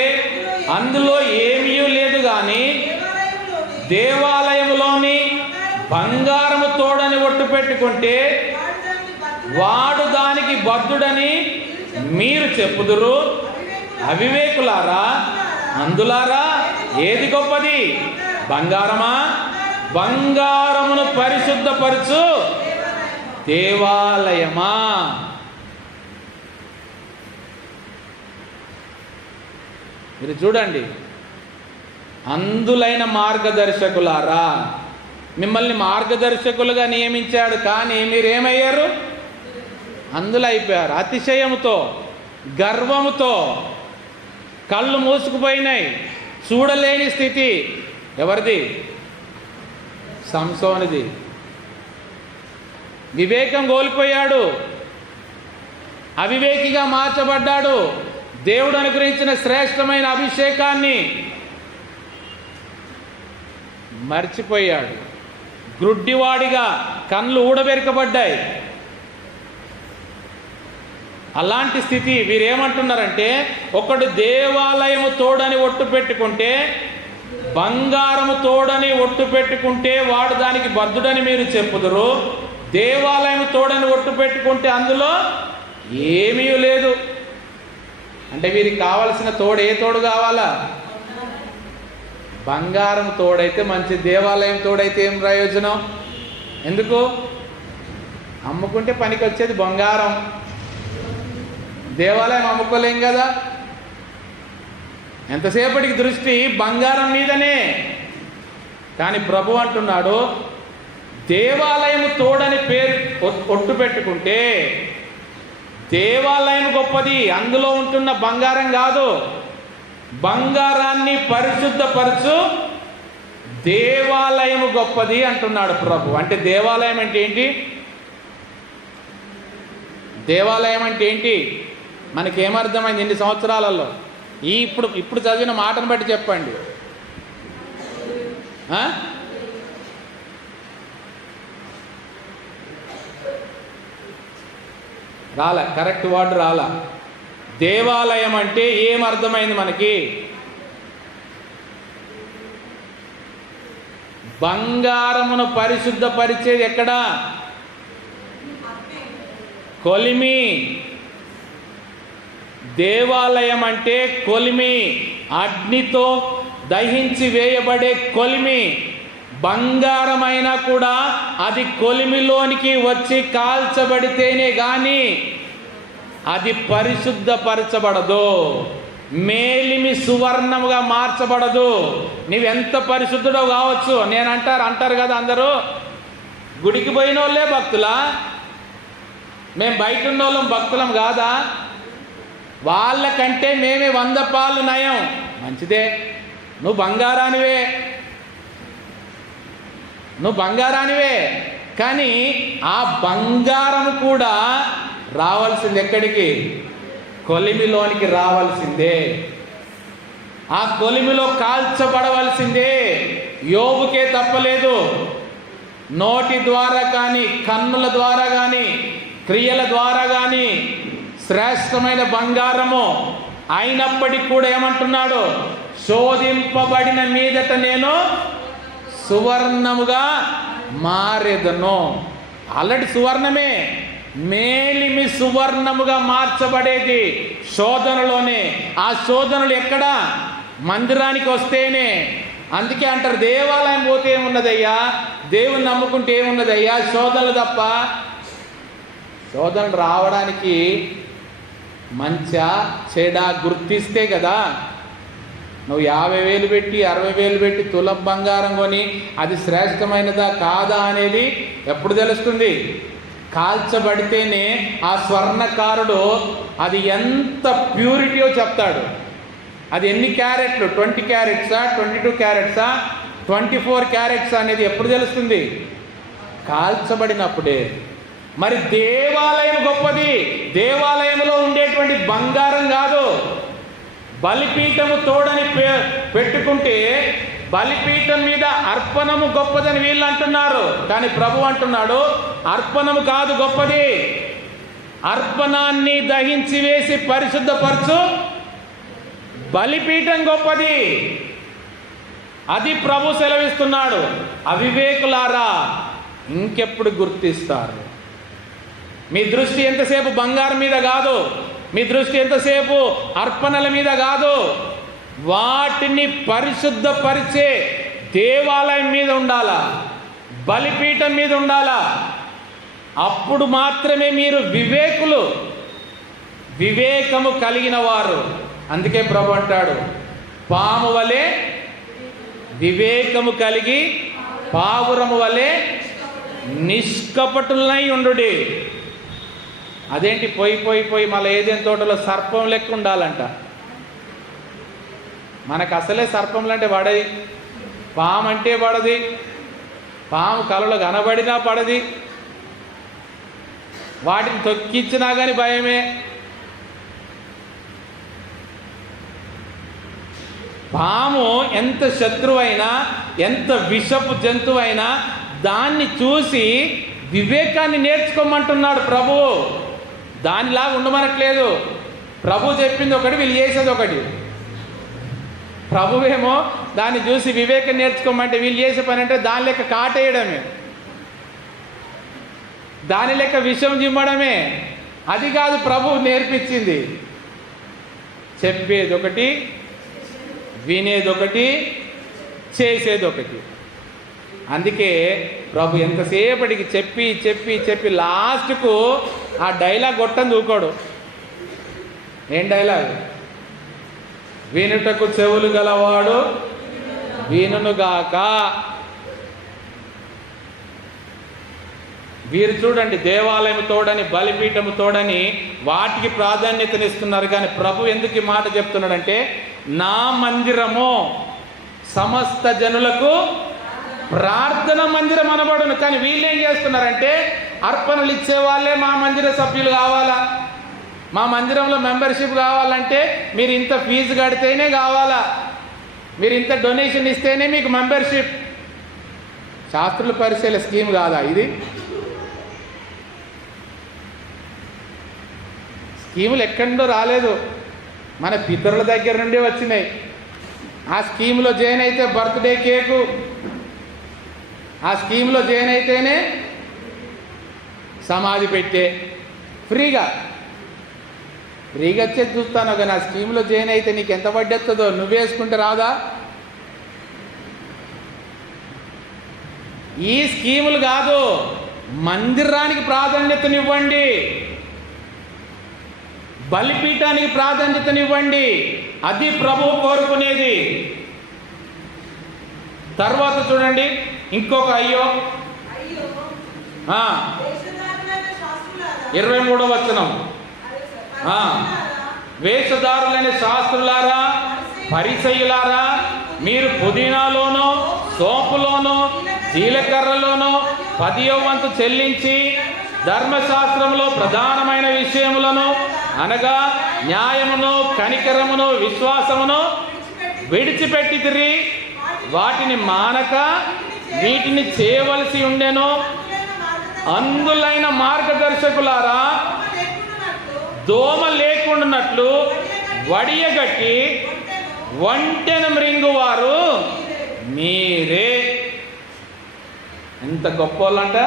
అందులో ఏమీ లేదు కానీ దేవాలయములోని బంగారము తోడని ఒట్టు పెట్టుకుంటే వాడు దానికి బద్ధుడని మీరు చెప్పుదురు. అవివేకులారా, అందులారా ఏది గొప్పది? బంగారమా? బంగారమును పరిశుద్ధపరచు దేవాలయమా? మీరు చూడండి, అందులైన మార్గదర్శకులారా, మిమ్మల్ని మార్గదర్శకులుగా నియమించాడు, కానీ మీరేమయ్యారు? అందులైపోయారు. అతిశయముతో, గర్వముతో కళ్ళు మూసుకుపోయినాయి. చూడలేని స్థితి. ఎవరిది? సంసోనిది. వివేకం కోల్పోయాడు, అవివేకిగా మార్చబడ్డాడు. దేవుడు అనుగ్రహించిన శ్రేష్టమైన అభిషేకాన్ని మర్చిపోయాడు. గ్రుడ్డివాడిగా కళ్ళు ఊడబెరకబడ్డాయి. అలాంటి స్థితి. వీరేమంటున్నారంటే, ఒకడు దేవాలయము తోడని ఒట్టు పెట్టుకుంటే, బంగారము తోడని ఒట్టు పెట్టుకుంటే వాడు దానికి బద్ధుడని మీరు చెప్పుదురు. దేవాలయం తోడని ఒట్టు పెట్టుకుంటే అందులో ఏమీ లేదు. అంటే వీరికి కావలసిన తోడు ఏ తోడు కావాలా? బంగారం తోడైతే మంచి. దేవాలయం తోడైతే ఏం ప్రయోజనం? ఎందుకు? అమ్ముకుంటే పనికి వచ్చేది బంగారం. దేవాలయం అమ్ముకోలేం కదా. ఎంతసేపటికి దృష్టి బంగారం మీదనే. కానీ ప్రభు అంటున్నాడు, దేవాలయం తోడని పేరు ఒట్టు పెట్టుకుంటే దేవాలయం గొప్పది, అందులో ఉంటున్న బంగారం కాదు. బంగారాన్ని పరిశుద్ధపరచు దేవాలయము గొప్పది అంటున్నాడు ప్రభు. అంటే దేవాలయం అంటే ఏంటి? దేవాలయం అంటే ఏంటి? మనకేమర్థమైంది ఇన్ని సంవత్సరాలలో? ఇప్పుడు చదివిన మాటను బట్టి చెప్పండి. రాలా, కరెక్ట్ వర్డ్ రాలా. దేవాలయం అంటే ఏమర్థమైంది మనకి? బంగారమును పరిశుద్ధపరిచేది ఎక్కడా? కొలిమి. దేవాలయం అంటే కొలిమి, అగ్నితో దహించి వేయబడే కొలిమి. బంగారమైనా కూడా అది కొలిమిలోనికి వచ్చి కాల్చబడితేనే కానీ అది పరిశుద్ధపరచబడదు, మేలిమి సువర్ణముగా మార్చబడదు. నీవెంత పరిశుద్ధుడో కావచ్చు. నేను అంటారు కదా అందరూ, గుడికి పోయిన వాళ్ళే భక్తులా? మేము బయట ఉన్న వాళ్ళం భక్తులం కాదా? వాళ్ళకంటే మేమే 100 పాలు నయం. మంచిదే, నువ్వు బంగారానివే. కానీ ఆ బంగారం కూడా రావాల్సింది ఎక్కడికి? కొలిమిలోనికి రావాల్సిందే. ఆ కొలిమిలో కాల్చబడవలసిందే. యోబుకే తప్పలేదు. నోటి ద్వారా కానీ, కన్నుల ద్వారా కానీ, క్రియల ద్వారా కానీ శ్రేష్టమైన బంగారము అయినప్పటికీ కూడా ఏమంటున్నాడు? శోధింపబడిన మీదట నేను సువర్ణముగా మారెదను. ఆల్రెడీ సువర్ణమే, మేలిమి సువర్ణముగా మార్చబడేది శోధనలోనే. ఆ శోధనలు ఎక్కడ? మందిరానికి వస్తేనే. అందుకే అంటారు, దేవాలయం పోతే ఏమున్నదయ్యా, దేవుని నమ్ముకుంటే ఏమున్నదయ్యా, శోధనలు తప్ప. శోధనలు రావడానికి మంచా చెడా గుర్తిస్తే కదా. నువ్వు 50,000 పెట్టి 60,000 పెట్టి తులం బంగారం కొని అది శ్రేష్టమైనదా కాదా అనేది ఎప్పుడు తెలుస్తుంది? కాల్చబడితేనే ఆ స్వర్ణకారుడు అది ఎంత ప్యూరిటీయో చెప్తాడు. అది ఎన్ని క్యారెట్లు, 20 క్యారెట్సా, 22 క్యారెట్సా, 24 క్యారెట్స్ అనేది ఎప్పుడు తెలుస్తుంది? కాల్చబడినప్పుడే. మరి దేవాలయం గొప్పది. దేవాలయంలో ఉండేటువంటి బంగారం కాదు. బలిపీఠము తోడని పెట్టుకుంటే బలిపీఠం మీద అర్పణము గొప్పదని వీళ్ళు అంటున్నారు. కానీ ప్రభు అంటున్నాడు, అర్పణము కాదు గొప్పది, అర్పణాన్ని దహించి వేసి పరిశుద్ధపరచు బలిపీఠం గొప్పది. అది ప్రభు సెలవిస్తున్నాడు. అవివేకులారా ఇంకెప్పుడు గుర్తిస్తారు? మీ దృష్టి ఎంతసేపు బంగారం మీద కాదు, మీ దృష్టి ఎంతసేపు అర్పణల మీద కాదు, వాటిని పరిశుద్ధపరిచే దేవాలయం మీద ఉండాలా, బలిపీఠం మీద ఉండాలా. అప్పుడు మాత్రమే మీరు వివేకులు, వివేకము కలిగిన వారు. అందుకే ప్రభు అంటాడు, పాము వలె వివేకము కలిగి పావురము వలె నిష్కపటులై ఉండుడి. అదేంటి పోయి మళ్ళీ ఏదైనా తోటలో సర్పం లెక్క ఉండాలంట. మనకు అసలే సర్పంలు అంటే పడది, పాము అంటే పడది, పాము కలలో కనబడినా పడది, వాటిని తొక్కించినా కానీ భయమే. పాము ఎంత శత్రువైనా, ఎంత విషపు జంతువైనా దాన్ని చూసి వివేకాన్ని నేర్చుకోమంటున్నాడు ప్రభు. దానిలాగా ఉండమనట్లేదు. ప్రభు చెప్పింది ఒకటి, వీళ్ళు చేసేది ఒకటి. ప్రభువేమో దాన్ని చూసి వివేకం నేర్చుకోమంటే వీళ్ళు చేసే పని అంటే దాని లెక్క కాటేయడమే, దాని లెక్క విషం చిమ్మడమే. అది కాదు ప్రభు నేర్పించింది. చెప్పేది ఒకటి, వినేది ఒకటి, చేసేది ఒకటి. అందుకే ప్రభు ఎంతసేపటికి చెప్పి చెప్పి చెప్పి లాస్ట్కు ఆ డైలాగ్ కొట్టని దూకోడు. ఏం డైలాగ్? వినుటకు చెవులు గలవాడు వినుగాక. వీరు చూడండి, దేవాలయం తోడని బలిపీఠము తోడని వాటికి ప్రాధాన్యతనిస్తున్నారు. కానీ ప్రభు ఎందుకు ఈ మాట చెప్తున్నాడంటే, నా మందిరము సమస్త జనులకు ప్రార్థన మందిరం అనబడును. కానీ వీళ్ళు ఏం చేస్తున్నారంటే, అర్పణలు ఇచ్చే వాళ్ళే మా మందిర సభ్యులు కావాలా, మా మందిరంలో మెంబర్షిప్ కావాలంటే మీరు ఇంత ఫీజు కడితేనే కావాలా, మీరు ఇంత డొనేషన్ ఇస్తేనే మీకు మెంబర్షిప్. శాస్త్రుల పరిశీలన స్కీమ్ కాదా ఇది? స్కీములు ఎక్కడో రాలేదు, మన పితరుల దగ్గర నుండి వచ్చినాయి. ఆ స్కీమ్లో జాయిన్ అయితే బర్త్డే కేకు, ఆ స్కీమ్లో జాయిన్ అయితేనే సమాధి పెట్టే, ఫ్రీగా వచ్చేది చూస్తాను. కానీ ఆ స్కీమ్లో జాయిన్ అయితే నీకు ఎంత పడ్డెత్తుందో నువ్వేసుకుంటే రాదా? ఈ స్కీములు కాదు, మందిరానికి ప్రాధాన్యతనివ్వండి, బలిపీఠానికి ప్రాధాన్యతనివ్వండి. అది ప్రభువు కోరుకునేది. తర్వాత చూడండి ఇంకొక అయ్యో 23వ వచనం. వేషధారులైన శాస్త్రులారా, పరిసయ్యులారా, మీరు పుదీనాలోనో సోపులోనో జీలకర్రలోనో 10వ వంతు చెల్లించి ధర్మశాస్త్రంలో ప్రధానమైన విషయములను అనగా న్యాయమును, కనికరమును, విశ్వాసమును విడిచిపెట్టితిరి. వాటిని మానక వీటిని చేయవలసి ఉండెను. అందులైన మార్గదర్శకులారా, దోమ లేకుండానట్లు వడియగట్టి ఒంటెను మృంగువారు మీరే. ఎంత గొప్పోళ్ళంట.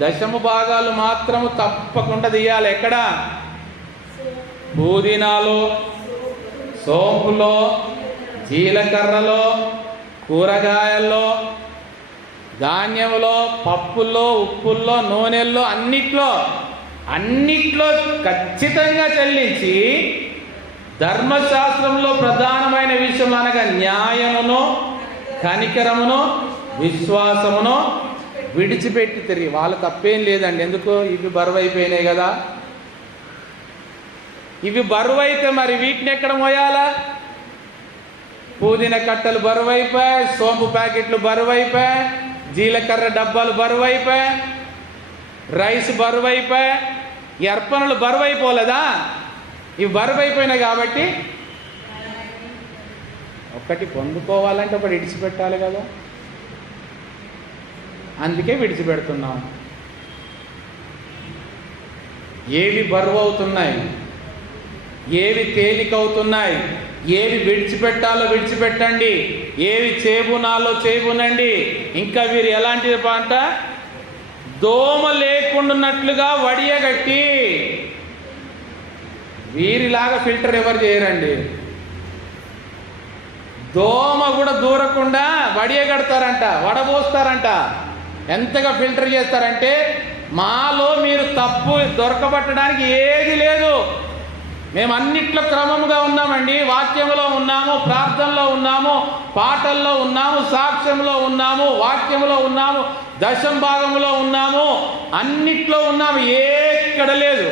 దశమ భాగాలు మాత్రము తప్పకుండా తీయాలి. ఎక్కడ? పుదీనాలో, సోంపులో, జీలకర్రలో, కూరగాయల్లో, ధాన్యంలో, పప్పుల్లో, ఉప్పుల్లో, నూనెల్లో, అన్నిట్లో ఖచ్చితంగా చెల్లించి ధర్మశాస్త్రంలో ప్రధానమైన విషయం అనగా న్యాయమును, కనికరమును, విశ్వాసమును విడిచిపెట్టి తిరిగి. వాళ్ళు తప్పేం లేదండి. ఎందుకు? ఇవి బరువు అయిపోయినాయి కదా. ఇవి బరువు అయితే మరి వీటిని ఎక్కడ మోయాలా? పుదీనా కట్టలు బరువు అయిపోయాయి, సోంపు ప్యాకెట్లు బరువు అయిపోయాయి, జీలకర్ర డబ్బాలు బరువు అయిపోయాయి, రైస్ బరువు అయిపోయాయి, ఈ అర్పణలు బరువు అయిపోలేదా? ఇవి బరువు అయిపోయినాయి కాబట్టి ఒకటి పొందుకోవాలంటే ఒకటి విడిచిపెట్టాలి కదా. అందుకే విడిచిపెడుతున్నాం. ఏవి బరువు అవుతున్నాయి, ఏవి తేలికవుతున్నాయి, ఏవి విడిచిపెట్టాలో విడిచిపెట్టండి, ఏవి చేబునాలో చేబునండి. ఇంకా వీరు ఎలాంటిది పంట? దోమ లేకుండాన్నట్లుగా వడియగట్టి. వీరిలాగా ఫిల్టర్ ఎవరు చేయరండి. దోమ కూడా దూరకుండా వడియగడతారంట, వడబోస్తారంట. ఎంతగా ఫిల్టర్ చేస్తారంటే మాలో మీరు తప్పు దొరకబట్టడానికి ఏది లేదు. మేము అన్నిట్లో క్రమముగా ఉన్నామండి. వాక్యంలో ఉన్నాము, ప్రార్థనలో ఉన్నాము, పాటల్లో ఉన్నాము, సాక్ష్యంలో ఉన్నాము, వాక్యంలో ఉన్నాము, దశం భాగంలో ఉన్నాము, అన్నిట్లో ఉన్నాము, ఎక్కడ లేదు.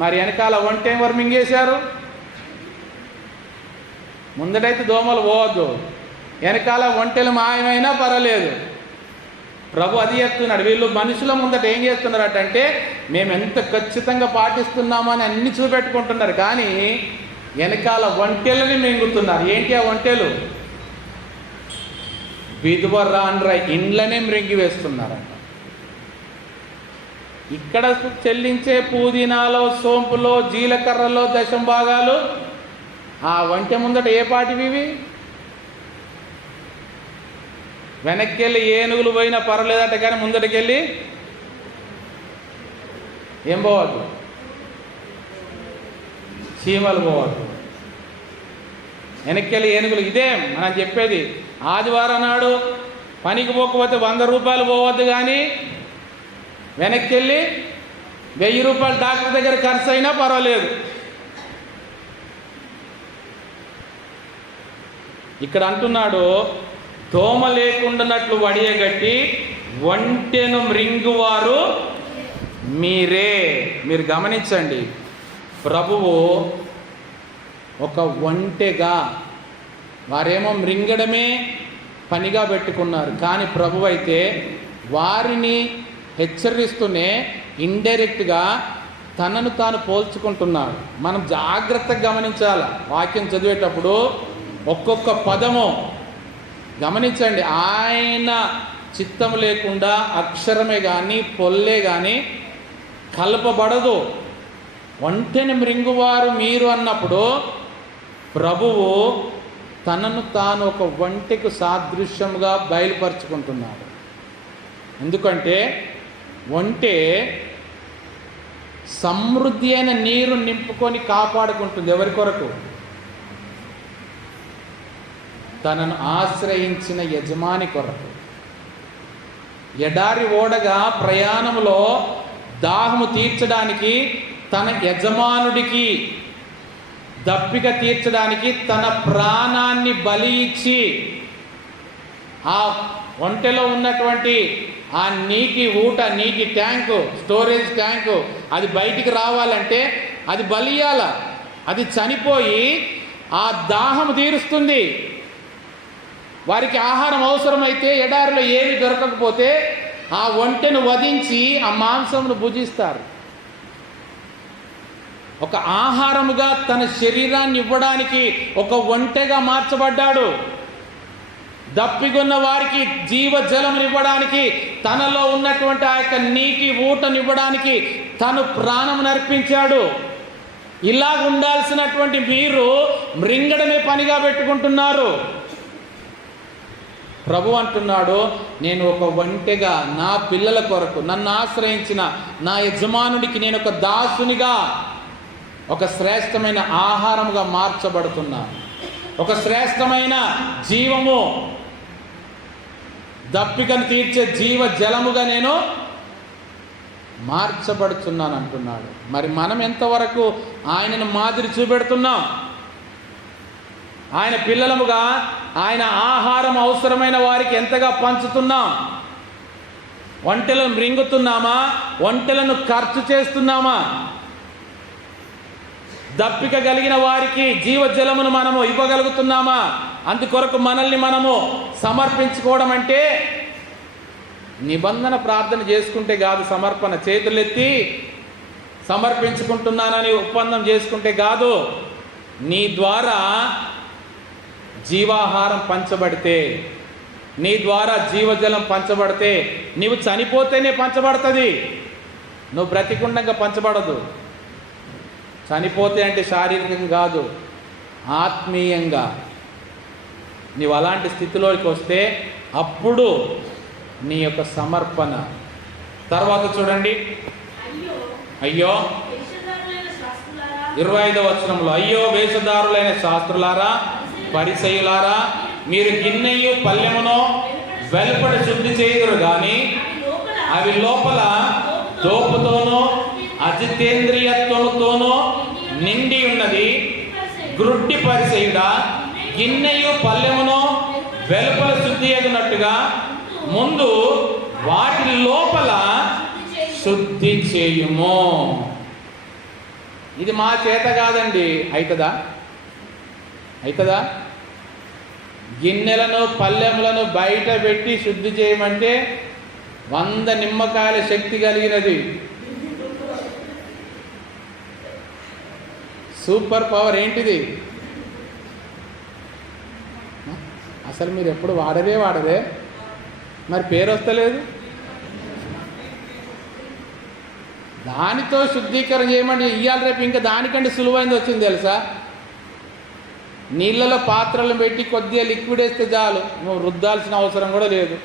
మరి వెనకాల వంట ఎవరు మింగేశారు? ముందటైతే దోమలు పోవద్దు, వెనకాల ఒంటెలు మాయమైనా పర్వాలేదు. ప్రభు అది చెప్తున్నాడు. వీళ్ళు మనుషుల ముందట ఏం చేస్తున్నారటంటే మేము ఎంత ఖచ్చితంగా పాటిస్తున్నామని అన్ని చూపెట్టుకుంటున్నారు, కానీ వెనకాల ఒంటెలని మింగుతున్నారు. ఏంటి ఆ ఒంటెలు? విధువరాండ్ర ఇండ్లనే మృంగి వేస్తున్నారంట. ఇక్కడ చెల్లించే పుదీనాలో, సోంపులో, జీలకర్రలో దశం భాగాలు ఆ వంటె ముందట ఏ పాటివి ఇవి? వెనక్కి ఏనుగులు పోయినా పర్వాలేదట, కానీ ముందటికెళ్ళి ఏం పోవద్దు? చీమలు పోవద్దు. వెనక్కి ఏనుగులు. ఇదే మనం చెప్పేది. ఆదివారం నాడు పనికి పోకపోతే 100 రూపాయలు పోవద్దు, కానీ వెనక్కి 1000 రూపాయలు డాక్టర్ దగ్గర ఖర్చు అయినా పర్వాలేదు. ఇక్కడ అంటున్నాడు, దోమ లేకుండానట్లు వడియగట్టి ఒంటెను మృంగువారు మీరే. మీరు గమనించండి, ప్రభువు ఒక ఒంటెగా, వారేమో మృంగడమే పనిగా పెట్టుకున్నారు, కానీ ప్రభువు అయితే వారిని హెచ్చరిస్తూనే ఇండైరెక్ట్గా తనను తాను పోల్చుకుంటున్నాడు. మనం జాగ్రత్తగా గమనించాలి. వాక్యం చదివేటప్పుడు ఒక్కొక్క పదము గమనించండి. ఆయన చిత్తం లేకుండా అక్షరమే కానీ పొల్లే కానీ కలపబడదు. ఒంటెని మృంగువారు మీరు అన్నప్పుడు ప్రభువు తనను తాను ఒక ఒంటెకు సాదృశ్యముగా బయలుపరుచుకుంటున్నాడు. ఎందుకంటే ఒంటె సమృద్ధి అయిన నీరు నింపుకొని కాపాడుకుంటుంది. ఎవరి కొరకు? తనను ఆశ్రయించిన యజమాని కొరకు. ఎడారి ఓడగా ప్రయాణంలో దాహము తీర్చడానికి, తన యజమానుడికి దప్పిక తీర్చడానికి తన ప్రాణాన్ని బలి ఇచ్చి ఆ ఒంటెలో ఉన్నటువంటి ఆ నీటి ఊట, నీటి ట్యాంకు, స్టోరేజ్ ట్యాంకు అది బయటికి రావాలంటే అది బలియాల. అది చనిపోయి ఆ దాహం తీరుస్తుంది. వారికి ఆహారం అవసరమైతే ఎడారిలో ఏమి దొరకకపోతే ఆ ఒంటెను వధించి ఆ మాంసమును భుజిస్తారు. ఒక ఆహారముగా తన శరీరాన్ని ఇవ్వడానికి ఒక ఒంటెగా మార్చబడ్డాడు. దప్పిగొన్న వారికి జీవజలమునివ్వడానికి, తనలో ఉన్నటువంటి ఆ యొక్క నీటి ఊటనివ్వడానికి తను ప్రాణం నర్పించాడు. ఇలా ఉండాల్సినటువంటి మీరు మృంగడమే పనిగా పెట్టుకుంటున్నారు. ప్రభు అంటున్నాడు, నేను ఒక ఒంటెగా నా పిల్లల కొరకు, నన్ను ఆశ్రయించిన నా యజమానుడికి నేను ఒక దాసునిగా, ఒక శ్రేష్టమైన ఆహారముగా మార్చబడుతున్నా, ఒక శ్రేష్టమైన జీవము, దప్పికను తీర్చే జీవ జలముగా నేను మార్చబడుతున్నాను అంటున్నాడు. మరి మనం ఎంతవరకు ఆయనను మాదిరి చూపెడుతున్నాం? ఆయన పిల్లలముగా ఆయన ఆహారం అవసరమైన వారికి ఎంతగా పంచుతున్నాం? ఒంటెలను మృంగుతున్నామా? ఒంటెలను ఖర్చు చేస్తున్నామా? దప్పిక కలిగిన వారికి జీవజలమును మనము ఇవ్వగలుగుతున్నామా? అందుకొరకు మనల్ని మనము సమర్పించుకోవడం అంటే నిబంధన ప్రార్థన చేసుకుంటే కాదు. సమర్పణ చేతులెత్తి సమర్పించుకుంటున్నానని ఒప్పందం చేసుకుంటే కాదు. నీ ద్వారా జీవాహారం పంచబడితే, నీ ద్వారా జీవజలం పంచబడితే, నీవు చనిపోతేనే పంచబడుతుంది. నువ్వు బ్రతికుండగా పంచబడదు. చనిపోతే అంటే శారీరకంగా కాదు, ఆత్మీయంగా నీవు అలాంటి స్థితిలోకి వస్తే అప్పుడు నీ యొక్క సమర్పణ. తర్వాత చూడండి, అయ్యో 25వ వచనంలో, అయ్యో వేషధారులైన శాస్త్రులారా, పరిసయ్యులారా, మీరు గిన్నెయు పల్లెమునో వెలుపడ శుద్ధి చేయుదురు గాని అవి లోపల దోపుతోనో అజితేంద్రియత్వముతోనో నిండి ఉన్నది. గ్రుడ్డి పరిసయ్యుడా, గిన్నెయు పల్లెమునో వెలుపల శుద్ధి అగినట్టుగా ముందు వాటి లోపల శుద్ధి చేయుము. ఇది మా చేత కాదండి. అవుతుందా? అవుతుందా? గిన్నెలను పల్లెములను బయట పెట్టి శుద్ధి చేయమంటే 100 నిమ్మకాయల శక్తి కలిగినది. సూపర్ పవర్ ఏంటిది? అసలు మీరు ఎప్పుడు వాడదే మరి పేరు వస్తలేదు. దానితో శుద్ధీకరణ చేయమంటే ఇయ్యాలి. రేపు ఇంకా దానికంటే సులువైంది వచ్చింది తెలుసా? నీళ్ళలో పాత్రలను పెట్టి కొద్దిగా లిక్విడ్ వేస్తే చాలు, నువ్వు రుద్దాల్సిన అవసరం కూడా లేదు.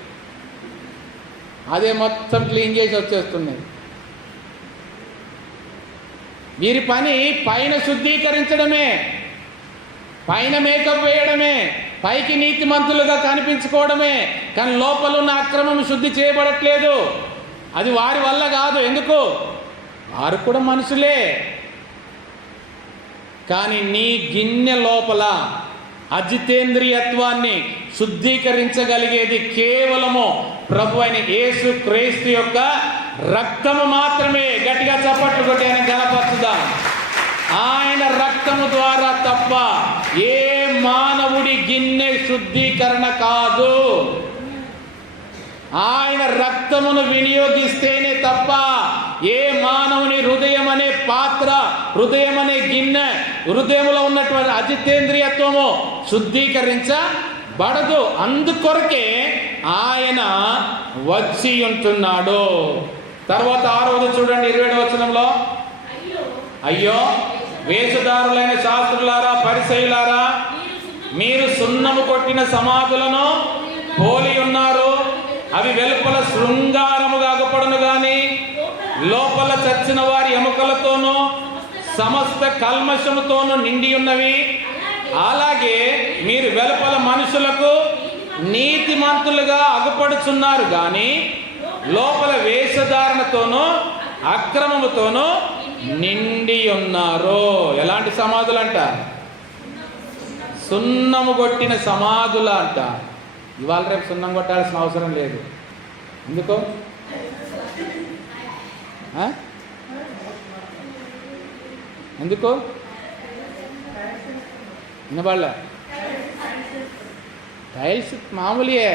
అదే మొత్తం క్లీన్ చేసి వచ్చేస్తున్నాయి. వీరి పని పైన శుద్ధీకరించడమే, పైన మేకప్ వేయడమే, పైకి నీతిమంతులుగా కనిపించుకోవడమే. కానీ లోపల ఉన్న అక్రమం శుద్ధి చేయబడట్లేదు. అది వారి వల్ల కాదు. ఎందుకు? వారు కూడా మనుషులే. కానీ నీ గిన్నె లోపల అజితేంద్రియత్వాన్ని శుద్ధీకరించగలిగేది కేవలము ప్రభు అయిన యేసు క్రీస్తు యొక్క రక్తము మాత్రమే. గట్టిగా చప్పట్లు కొట్టి ఆయన గణపరచుదాం. ఆయన రక్తము ద్వారా తప్ప ఏ మానవుడి గిన్నె శుద్ధీకరణ కాదు. ఆయన రక్తమును వినియోగిస్తేనే తప్ప ఏ మానవుని హృదయం అనే పాత్ర, హృదయం అనే గిన్నె, హృదయంలో ఉన్నటువంటి అజితేంద్రియత్వము శుద్ధీకరించబడదు. అందుకొరకే ఆయన వచ్చి ఉంటున్నాడు. తర్వాత 6వది చూడండి, 27వ వచనంలో, అయ్యో వేషధారులైన శాస్త్రులారా, పరిసయ్యులారా, మీరు సున్నము కొట్టిన సమాధులను పోలి ఉన్నారు. అవి వెలుపల శృంగారముగా అగుపడును గాని లోపల చచ్చిన వారి ఎముకలతోనూ సమస్త కల్మషముతోనూ నిండి ఉన్నవి. అలాగే మీరు వెలుపల మనుషులకు నీతిమంతులుగా అగుపడుచున్నారు గాని లోపల వేషధారణతోనూ అక్రమముతోనూ నిండి ఉన్నారు. ఎలాంటి సమాధులంట? సున్నము కొట్టిన సమాధుల అంట. ఇవాళ రేపు సున్నం కొట్టాల్సిన అవసరం లేదు. ఎందుకు? ఎందుకు వినబడలే? టైల్స్ మామూలుయే,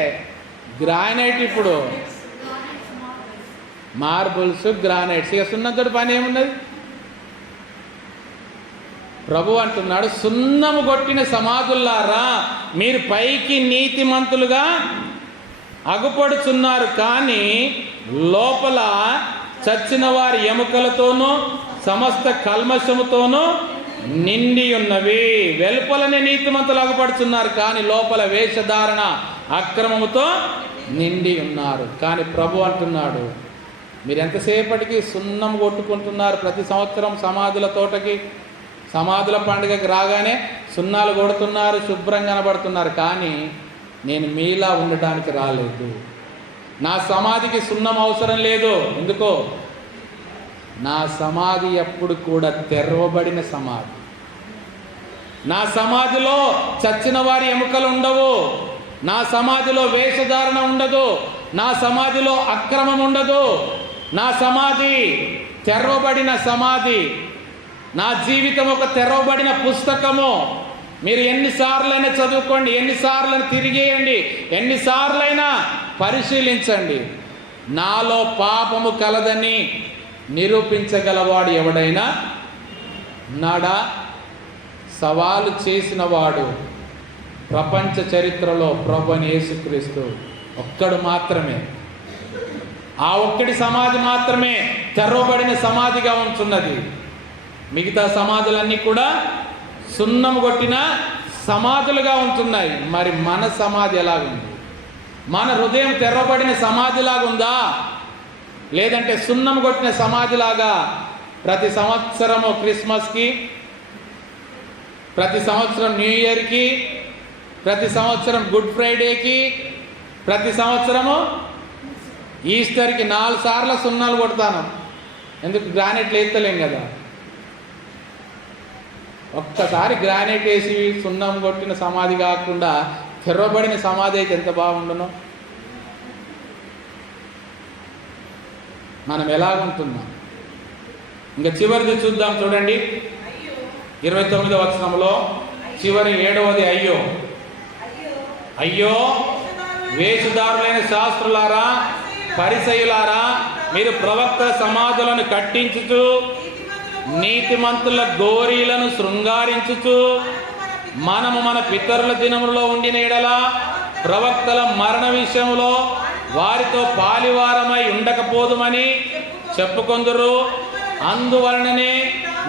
గ్రానైట్ ఇప్పుడు మార్బుల్స్, గ్రానైట్స్. ఇక సున్నంతో పని ఏమున్నది? ప్రభు అంటున్నాడు, సున్నము కొట్టిన సమాధుల్లారా, మీరు పైకి నీతిమంతులుగా అగుపడుచున్నారు కానీ లోపల చచ్చిన వారి ఎముకలతోనూ సమస్త కల్మషముతోనూ నిండి ఉన్నవి. వెలుపలనే నీతిమంతులు అగుపడుచున్నారు కానీ లోపల వేషధారణ అక్రమముతో నిండి ఉన్నారు. కానీ ప్రభు అంటున్నాడు, మీరు ఎంతసేపటికి సున్నం కొట్టుకుంటున్నారు. ప్రతి సంవత్సరం సమాధుల తోటకి, సమాధుల పండుగకి రాగానే సున్నాలు కొడుతున్నారు, శుభ్రంగా కనబడుతున్నారు. కానీ నేను మీలా ఉండటానికి రాలేదు. నా సమాధికి సున్నం అవసరం లేదు. ఎందుకో? నా సమాధి ఎప్పుడు కూడా తెరవబడిన సమాధి. నా సమాధిలో చచ్చిన వారి ఎముకలు ఉండవు. నా సమాధిలో వేషధారణ ఉండదు. నా సమాధిలో అక్రమం ఉండదు. నా సమాధి తెరవబడిన సమాధి. నా జీవితం ఒక తెరవబడిన పుస్తకము. మీరు ఎన్నిసార్లైనా చదువుకోండి, ఎన్నిసార్లైనా తిరిగేయండి, ఎన్నిసార్లైనా పరిశీలించండి. నాలో పాపము కలదని నిరూపించగలవాడు ఎవడైనా నాడా? సవాలు చేసిన వాడు ప్రపంచ చరిత్రలో ప్రభువైన యేసుక్రీస్తు ఒక్కడు మాత్రమే. ఆ ఒక్కడి సమాధి మాత్రమే తెరవబడిన సమాధిగా ఉంటున్నది. మిగతా సమాధులన్నీ కూడా సున్నం కొట్టిన సమాధులుగా ఉంటున్నాయి. మరి మన సమాధి ఎలాగుంది? మన హృదయం తెరవబడిన సమాధిలాగుందా, లేదంటే సున్నం కొట్టిన సమాధిలాగా ప్రతి సంవత్సరము క్రిస్మస్కి, ప్రతి సంవత్సరం న్యూ ఇయర్కి, ప్రతి సంవత్సరం గుడ్ ఫ్రైడేకి, ప్రతి సంవత్సరము ఈస్టర్కి 4 సార్లు సున్నాలు కొడతాను? ఎందుకు? గ్రానైట్లు ఎత్తలేం కదా. ఒక్కసారి గ్రానైట్ వేసి సున్నం కొట్టిన సమాధి కాకుండా తెరవబడిన సమాధి అయితే ఎంత బాగుండునో. మనం ఎలాగుంటున్నాం? ఇంకా చివరిది చూద్దాం, చూడండి. 29వ వచనంలో చివరి 7వది అయ్యో. అయ్యో వేషధారులైన శాస్త్రులారా, పరిసయ్యులారా, మీరు ప్రవక్త సమాధులను కట్టించుచు నీతిమంతుల గోరీలను శృంగారించుచు మనము మన పితరుల దినములో ఉండిన ఎడల ప్రవక్తల మరణ విషయంలో వారితో పాలివారమై ఉండకపోదుమని చెప్పుకొందురు. అందువలననే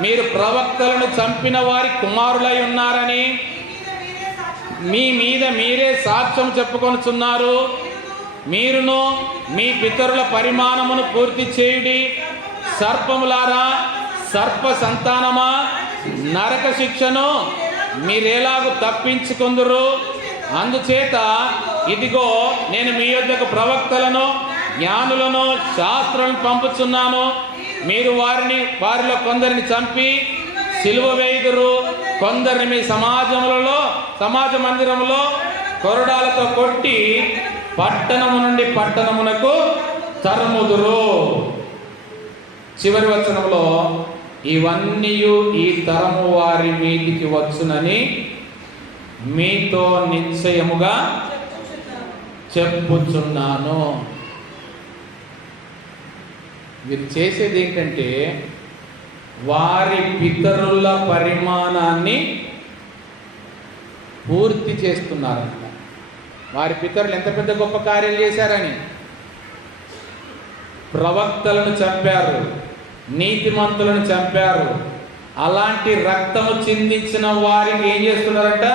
మీరు ప్రవక్తలను చంపిన వారి కుమారులై ఉన్నారని మీ మీద మీరే సాక్ష్యం చెప్పుకొనుచున్నారు. మీరును మీ పితరుల పరిమాణమును పూర్తి చేయుడి. సర్పములారా, సర్ప సంతానమా, నరక శిక్షను మీరెలాగూ తప్పించుకొందురు. అందుచేత ఇదిగో నేను మీ యొద్దకు ప్రవక్తలను, జ్ఞానులను, శాస్త్రులను పంపుచున్నాను. మీరు వారిలో కొందరిని చంపి సిలువ వేయుదురు, కొందరిని మీ సమాజ మందిరములో కొరడాలతో కొట్టి పట్టణము నుండి పట్టణమునకు తరుముదురు. చివరి వచనంలో ఇవన్నీ ఈ తరము వారి మీదికి వచ్చునని మీతో నిశ్చయముగా చెప్పుచున్నాను. మీరు చేసేది ఏంటంటే వారి పితరుల పరిమాణాన్ని పూర్తి చేస్తున్నారంట. వారి పితరులు ఎంత పెద్ద గొప్ప కార్యాలు చేశారని. ప్రవక్తలను చంపారు, నీతిమంతులను చంపారు. అలాంటి రక్తము చిందించిన వారికి ఏం చేస్తున్నారంట?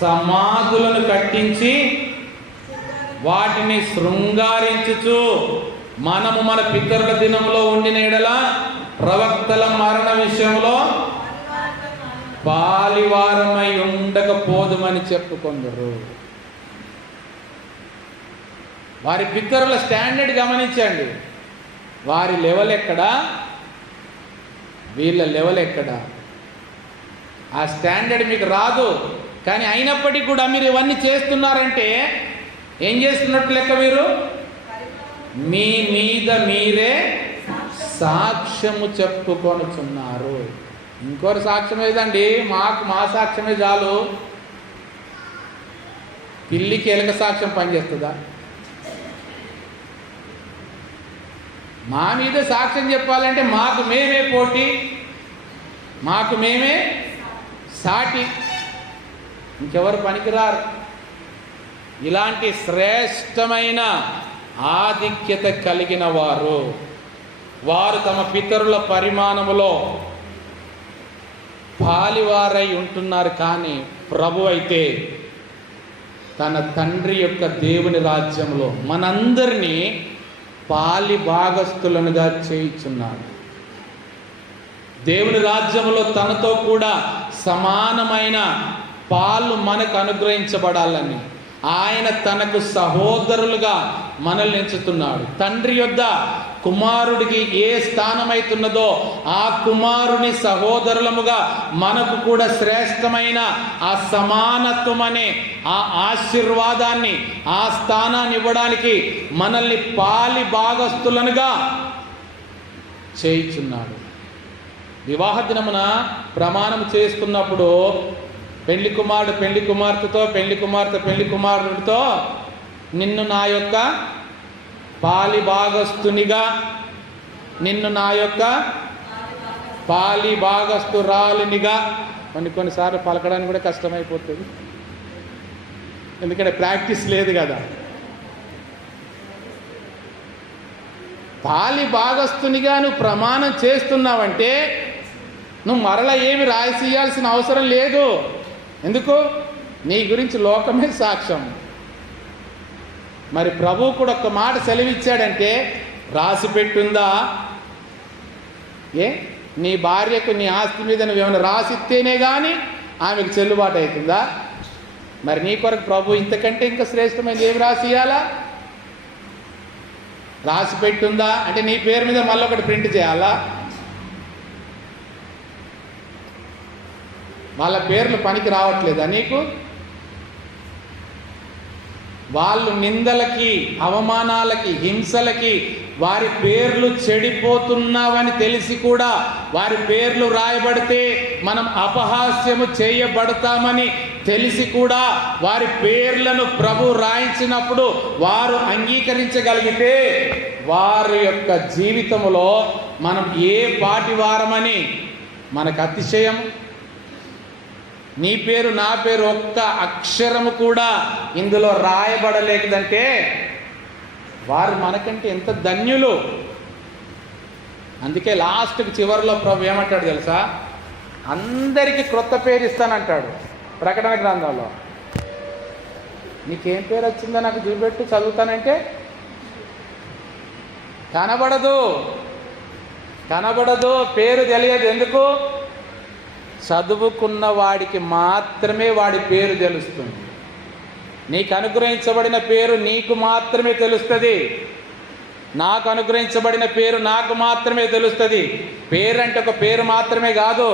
సమాధులను కట్టించి వాటిని శృంగారించుచు మనము మన పితరుల దినంలో ఉండిన ఎడల ప్రవక్తల మరణ విషయంలో పాలివారమై ఉండకపోదుమని చెప్పుకొందరు. వారి పితరుల స్టాండర్డ్ గమనించండి. వారి లెవెల్ ఎక్కడా, వీళ్ళ లెవెల్ ఎక్కడా? ఆ స్టాండర్డ్ మీకు రాదు. కానీ అయినప్పటికీ కూడా మీరు ఇవన్నీ చేస్తున్నారంటే ఏం చేస్తున్నట్టు లెక్క? మీరు మీ మీద మీరే సాక్ష్యము చెప్పుకొనుచున్నారు. ఇంకోరు సాక్ష్యం ఏదండి? మా సాక్ష్యమే చాలు. పిల్లికి ఎలుక సాక్ష్యం పనిచేస్తుందా? మా మీద సాక్ష్యం చెప్పాలంటే మాకు మేమే పోటీ, మాకు మేమే సాటి, ఇంకెవరు పనికిరారు. ఇలాంటి శ్రేష్టమైన ఆధిక్యత కలిగిన వారు తమ పితరుల పరిమాణములో పాలివారై ఉంటున్నారు. కానీ ప్రభు అయితే తన తండ్రి యొక్క దేవుని రాజ్యంలో మనందరినీ పాలి భాగస్థులనుగా చేయుచున్నాడు. దేవుని రాజ్యంలో తనతో కూడా సమానమైన పాలు మనకు అనుగ్రహించబడాలని ఆయన తనకు సహోదరులుగా మనల్ని ఎంచుతున్నాడు. తండ్రి యొద్ద కుమారుడికి ఏ స్థానం అవుతున్నదో ఆ కుమారుని సహోదరులముగా మనకు కూడా శ్రేష్టమైన ఆ సమానత్వం అనే ఆ ఆశీర్వాదాన్ని, ఆ స్థానాన్ని ఇవ్వడానికి మనల్ని పాలి భాగస్థులనుగా చేయుచున్నాడు. వివాహ దినమున ప్రమాణం చేస్తున్నప్పుడు పెళ్లి కుమారుడు పెళ్లి కుమార్తెతో, పెళ్లి కుమార్తె పెళ్లి కుమారుడితో నిన్ను నా యొక్క పాలి భాగస్థునిగా, నిన్ను నా యొక్క పాలి భాగస్థురాలినిగా, కొన్నిసార్లు పలకడానికి కూడా కష్టమైపోతుంది, ఎందుకంటే ప్రాక్టీస్ లేదు కదా. పాలి భాగస్థునిగా నువ్వు ప్రమాణం చేస్తున్నావంటే నువ్వు మరలా ఏమి రాసియాల్సిన అవసరం లేదు. ఎందుకు? నీ గురించి లోకమే సాక్ష్యం. మరి ప్రభువు కూడా ఒక్క మాట సెలవిచ్చాడంటే రాసి పెట్టుందా? నీ భార్యకు నీ ఆస్తి మీద నువ్వేమైనా రాసిస్తేనే కానీ ఆమెకు చెల్లుబాటు అవుతుందా? మరి నీ కొరకు ప్రభు ఇంతకంటే ఇంకా శ్రేష్టమైనది ఏమి రాసియాలా? రాసి పెట్టుందా అంటే నీ పేరు మీద మళ్ళీ ఒకటి ప్రింట్ చేయాలా? వాళ్ళ పేర్లు పనికి రావట్లేదా నీకు? వాళ్ళు నిందలకి, అవమానాలకి, హింసలకి వారి పేర్లు చెడిపోతున్నావని తెలిసి కూడా వారి పేర్లు రాయబడితే మనం అపహాస్యము చేయబడతామని తెలిసి కూడా వారి పేర్లను ప్రభు రాయించినప్పుడు వారు అంగీకరించగలిగితే వారి యొక్క జీవితంలో మనం ఏ పాటి వారమని మనకు అతిశయం. నీ పేరు నా పేరు ఒక్క అక్షరము కూడా ఇందులో రాయబడలేదంటే వారు మనకంటే ఎంత ధన్యులు. అందుకే లాస్ట్కి చివరిలో ప్రభు ఏమంటాడు తెలుసా? అందరికీ క్రొత్త పేరు ఇస్తానంటాడు ప్రకటన గ్రంథంలో. నీకేం పేరు వచ్చిందో నాకు చూపెట్టు, చదువుతానంటే కనబడదు, పేరు తెలియదు. ఎందుకు? చదువుకున్న వాడికి మాత్రమే వాడి పేరు తెలుస్తుంది. నీకు అనుగ్రహించబడిన పేరు నీకు మాత్రమే తెలుస్తుంది. నాకు అనుగ్రహించబడిన పేరు నాకు మాత్రమే తెలుస్తుంది. పేరు అంటే ఒక పేరు మాత్రమే కాదు.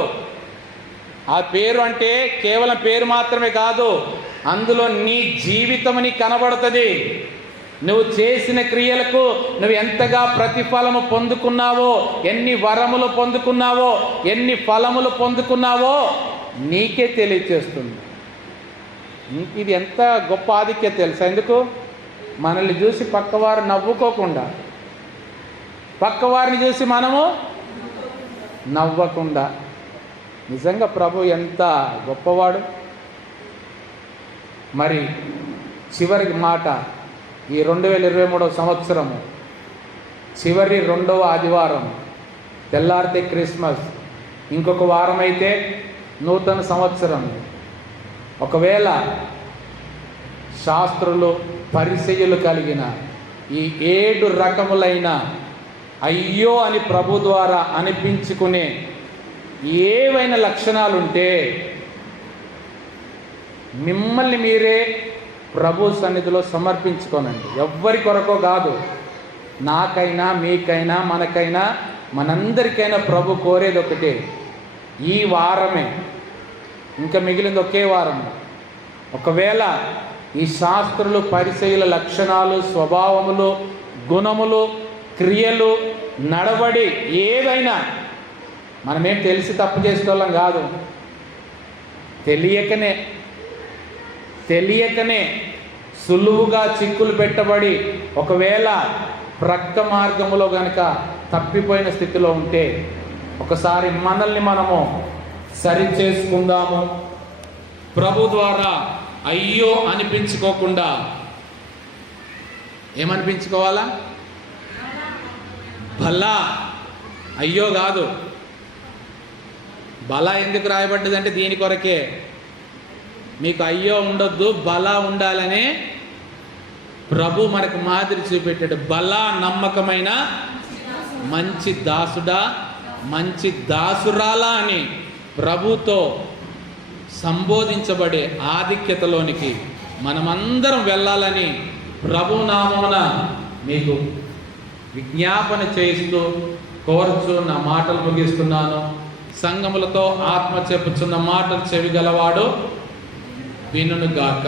ఆ పేరు అంటే కేవలం పేరు మాత్రమే కాదు, అందులో నీ జీవితం నీకు కనబడుతుంది. నువ్వు చేసిన క్రియలకు నువ్వు ఎంతగా ప్రతిఫలము పొందుకున్నావో, ఎన్ని వరములు పొందుకున్నావో, ఎన్ని ఫలములు పొందుకున్నావో నీకే తెలియచేస్తుంది. ఇది ఎంత గొప్ప ఆధిక్యత తెలుసా? ఎందుకు? మనల్ని చూసి పక్కవారు నవ్వుకోకుండా, పక్కవారిని చూసి మనము నవ్వకుండా. నిజంగా ప్రభు ఎంత గొప్పవాడు. మరి చివరి మాట, ఈ 2023 సంవత్సరము చివరి 2వ ఆదివారం, తెల్లారితే క్రిస్మస్, ఇంకొక వారం అయితే నూతన సంవత్సరం. ఒకవేళ శాస్త్రులు పరిసయ్యులు కలిగిన ఈ 7 రకములైన అయ్యో అని ప్రభు ద్వారా అనిపించుకునే ఏవైనా లక్షణాలుంటే మిమ్మల్ని మీరే ప్రభు సన్నిధిలో సమర్పించుకోనండి. ఎవ్వరి కొరకో కాదు, నాకైనా మీకైనా మనకైనా మనందరికైనా ప్రభు కోరేది ఒకటే, ఈ వారమే, ఇంకా మిగిలింది ఒకే వారం. ఒకవేళ ఈ శాస్త్రులు పరిసయ్యుల లక్షణాలు, స్వభావములు, గుణములు, క్రియలు, నడవడి ఏదైనా మనమేం తెలిసి తప్పు చేసేవాళ్ళం కాదు, తెలియకనే సులువుగా చిక్కులు పెట్టబడి ఒకవేళ ప్రక్క మార్గములో గనక తప్పిపోయిన స్థితిలో ఉంటే ఒకసారి మనల్ని మనము సరి చేసుకుందాము. ప్రభు ద్వారా అయ్యో అనిపించుకోకుండా ఏమనిపించుకోవాలా? భలా, అయ్యో కాదు. బలా ఎందుకు రాయబడ్డదంటే దీని కొరకే, మీకు అయ్యో ఉండొద్దు, బలా ఉండాలని ప్రభు మనకు మాదిరి చూపెట్టాడు. బలా, నమ్మకమైన మంచి దాసుడా, మంచి దాసురాలా అని ప్రభుతో సంబోధించబడే ఆధిక్యతలోనికి మనమందరం వెళ్ళాలని ప్రభు నామమున మీకు విజ్ఞాపన చేయిస్తూ కోరుచు నా మాటలు ముగిస్తున్నాను. సంఘములతో ఆత్మ చెప్పుచున్న మాటలు చెవిగలవాడు వినుగాక.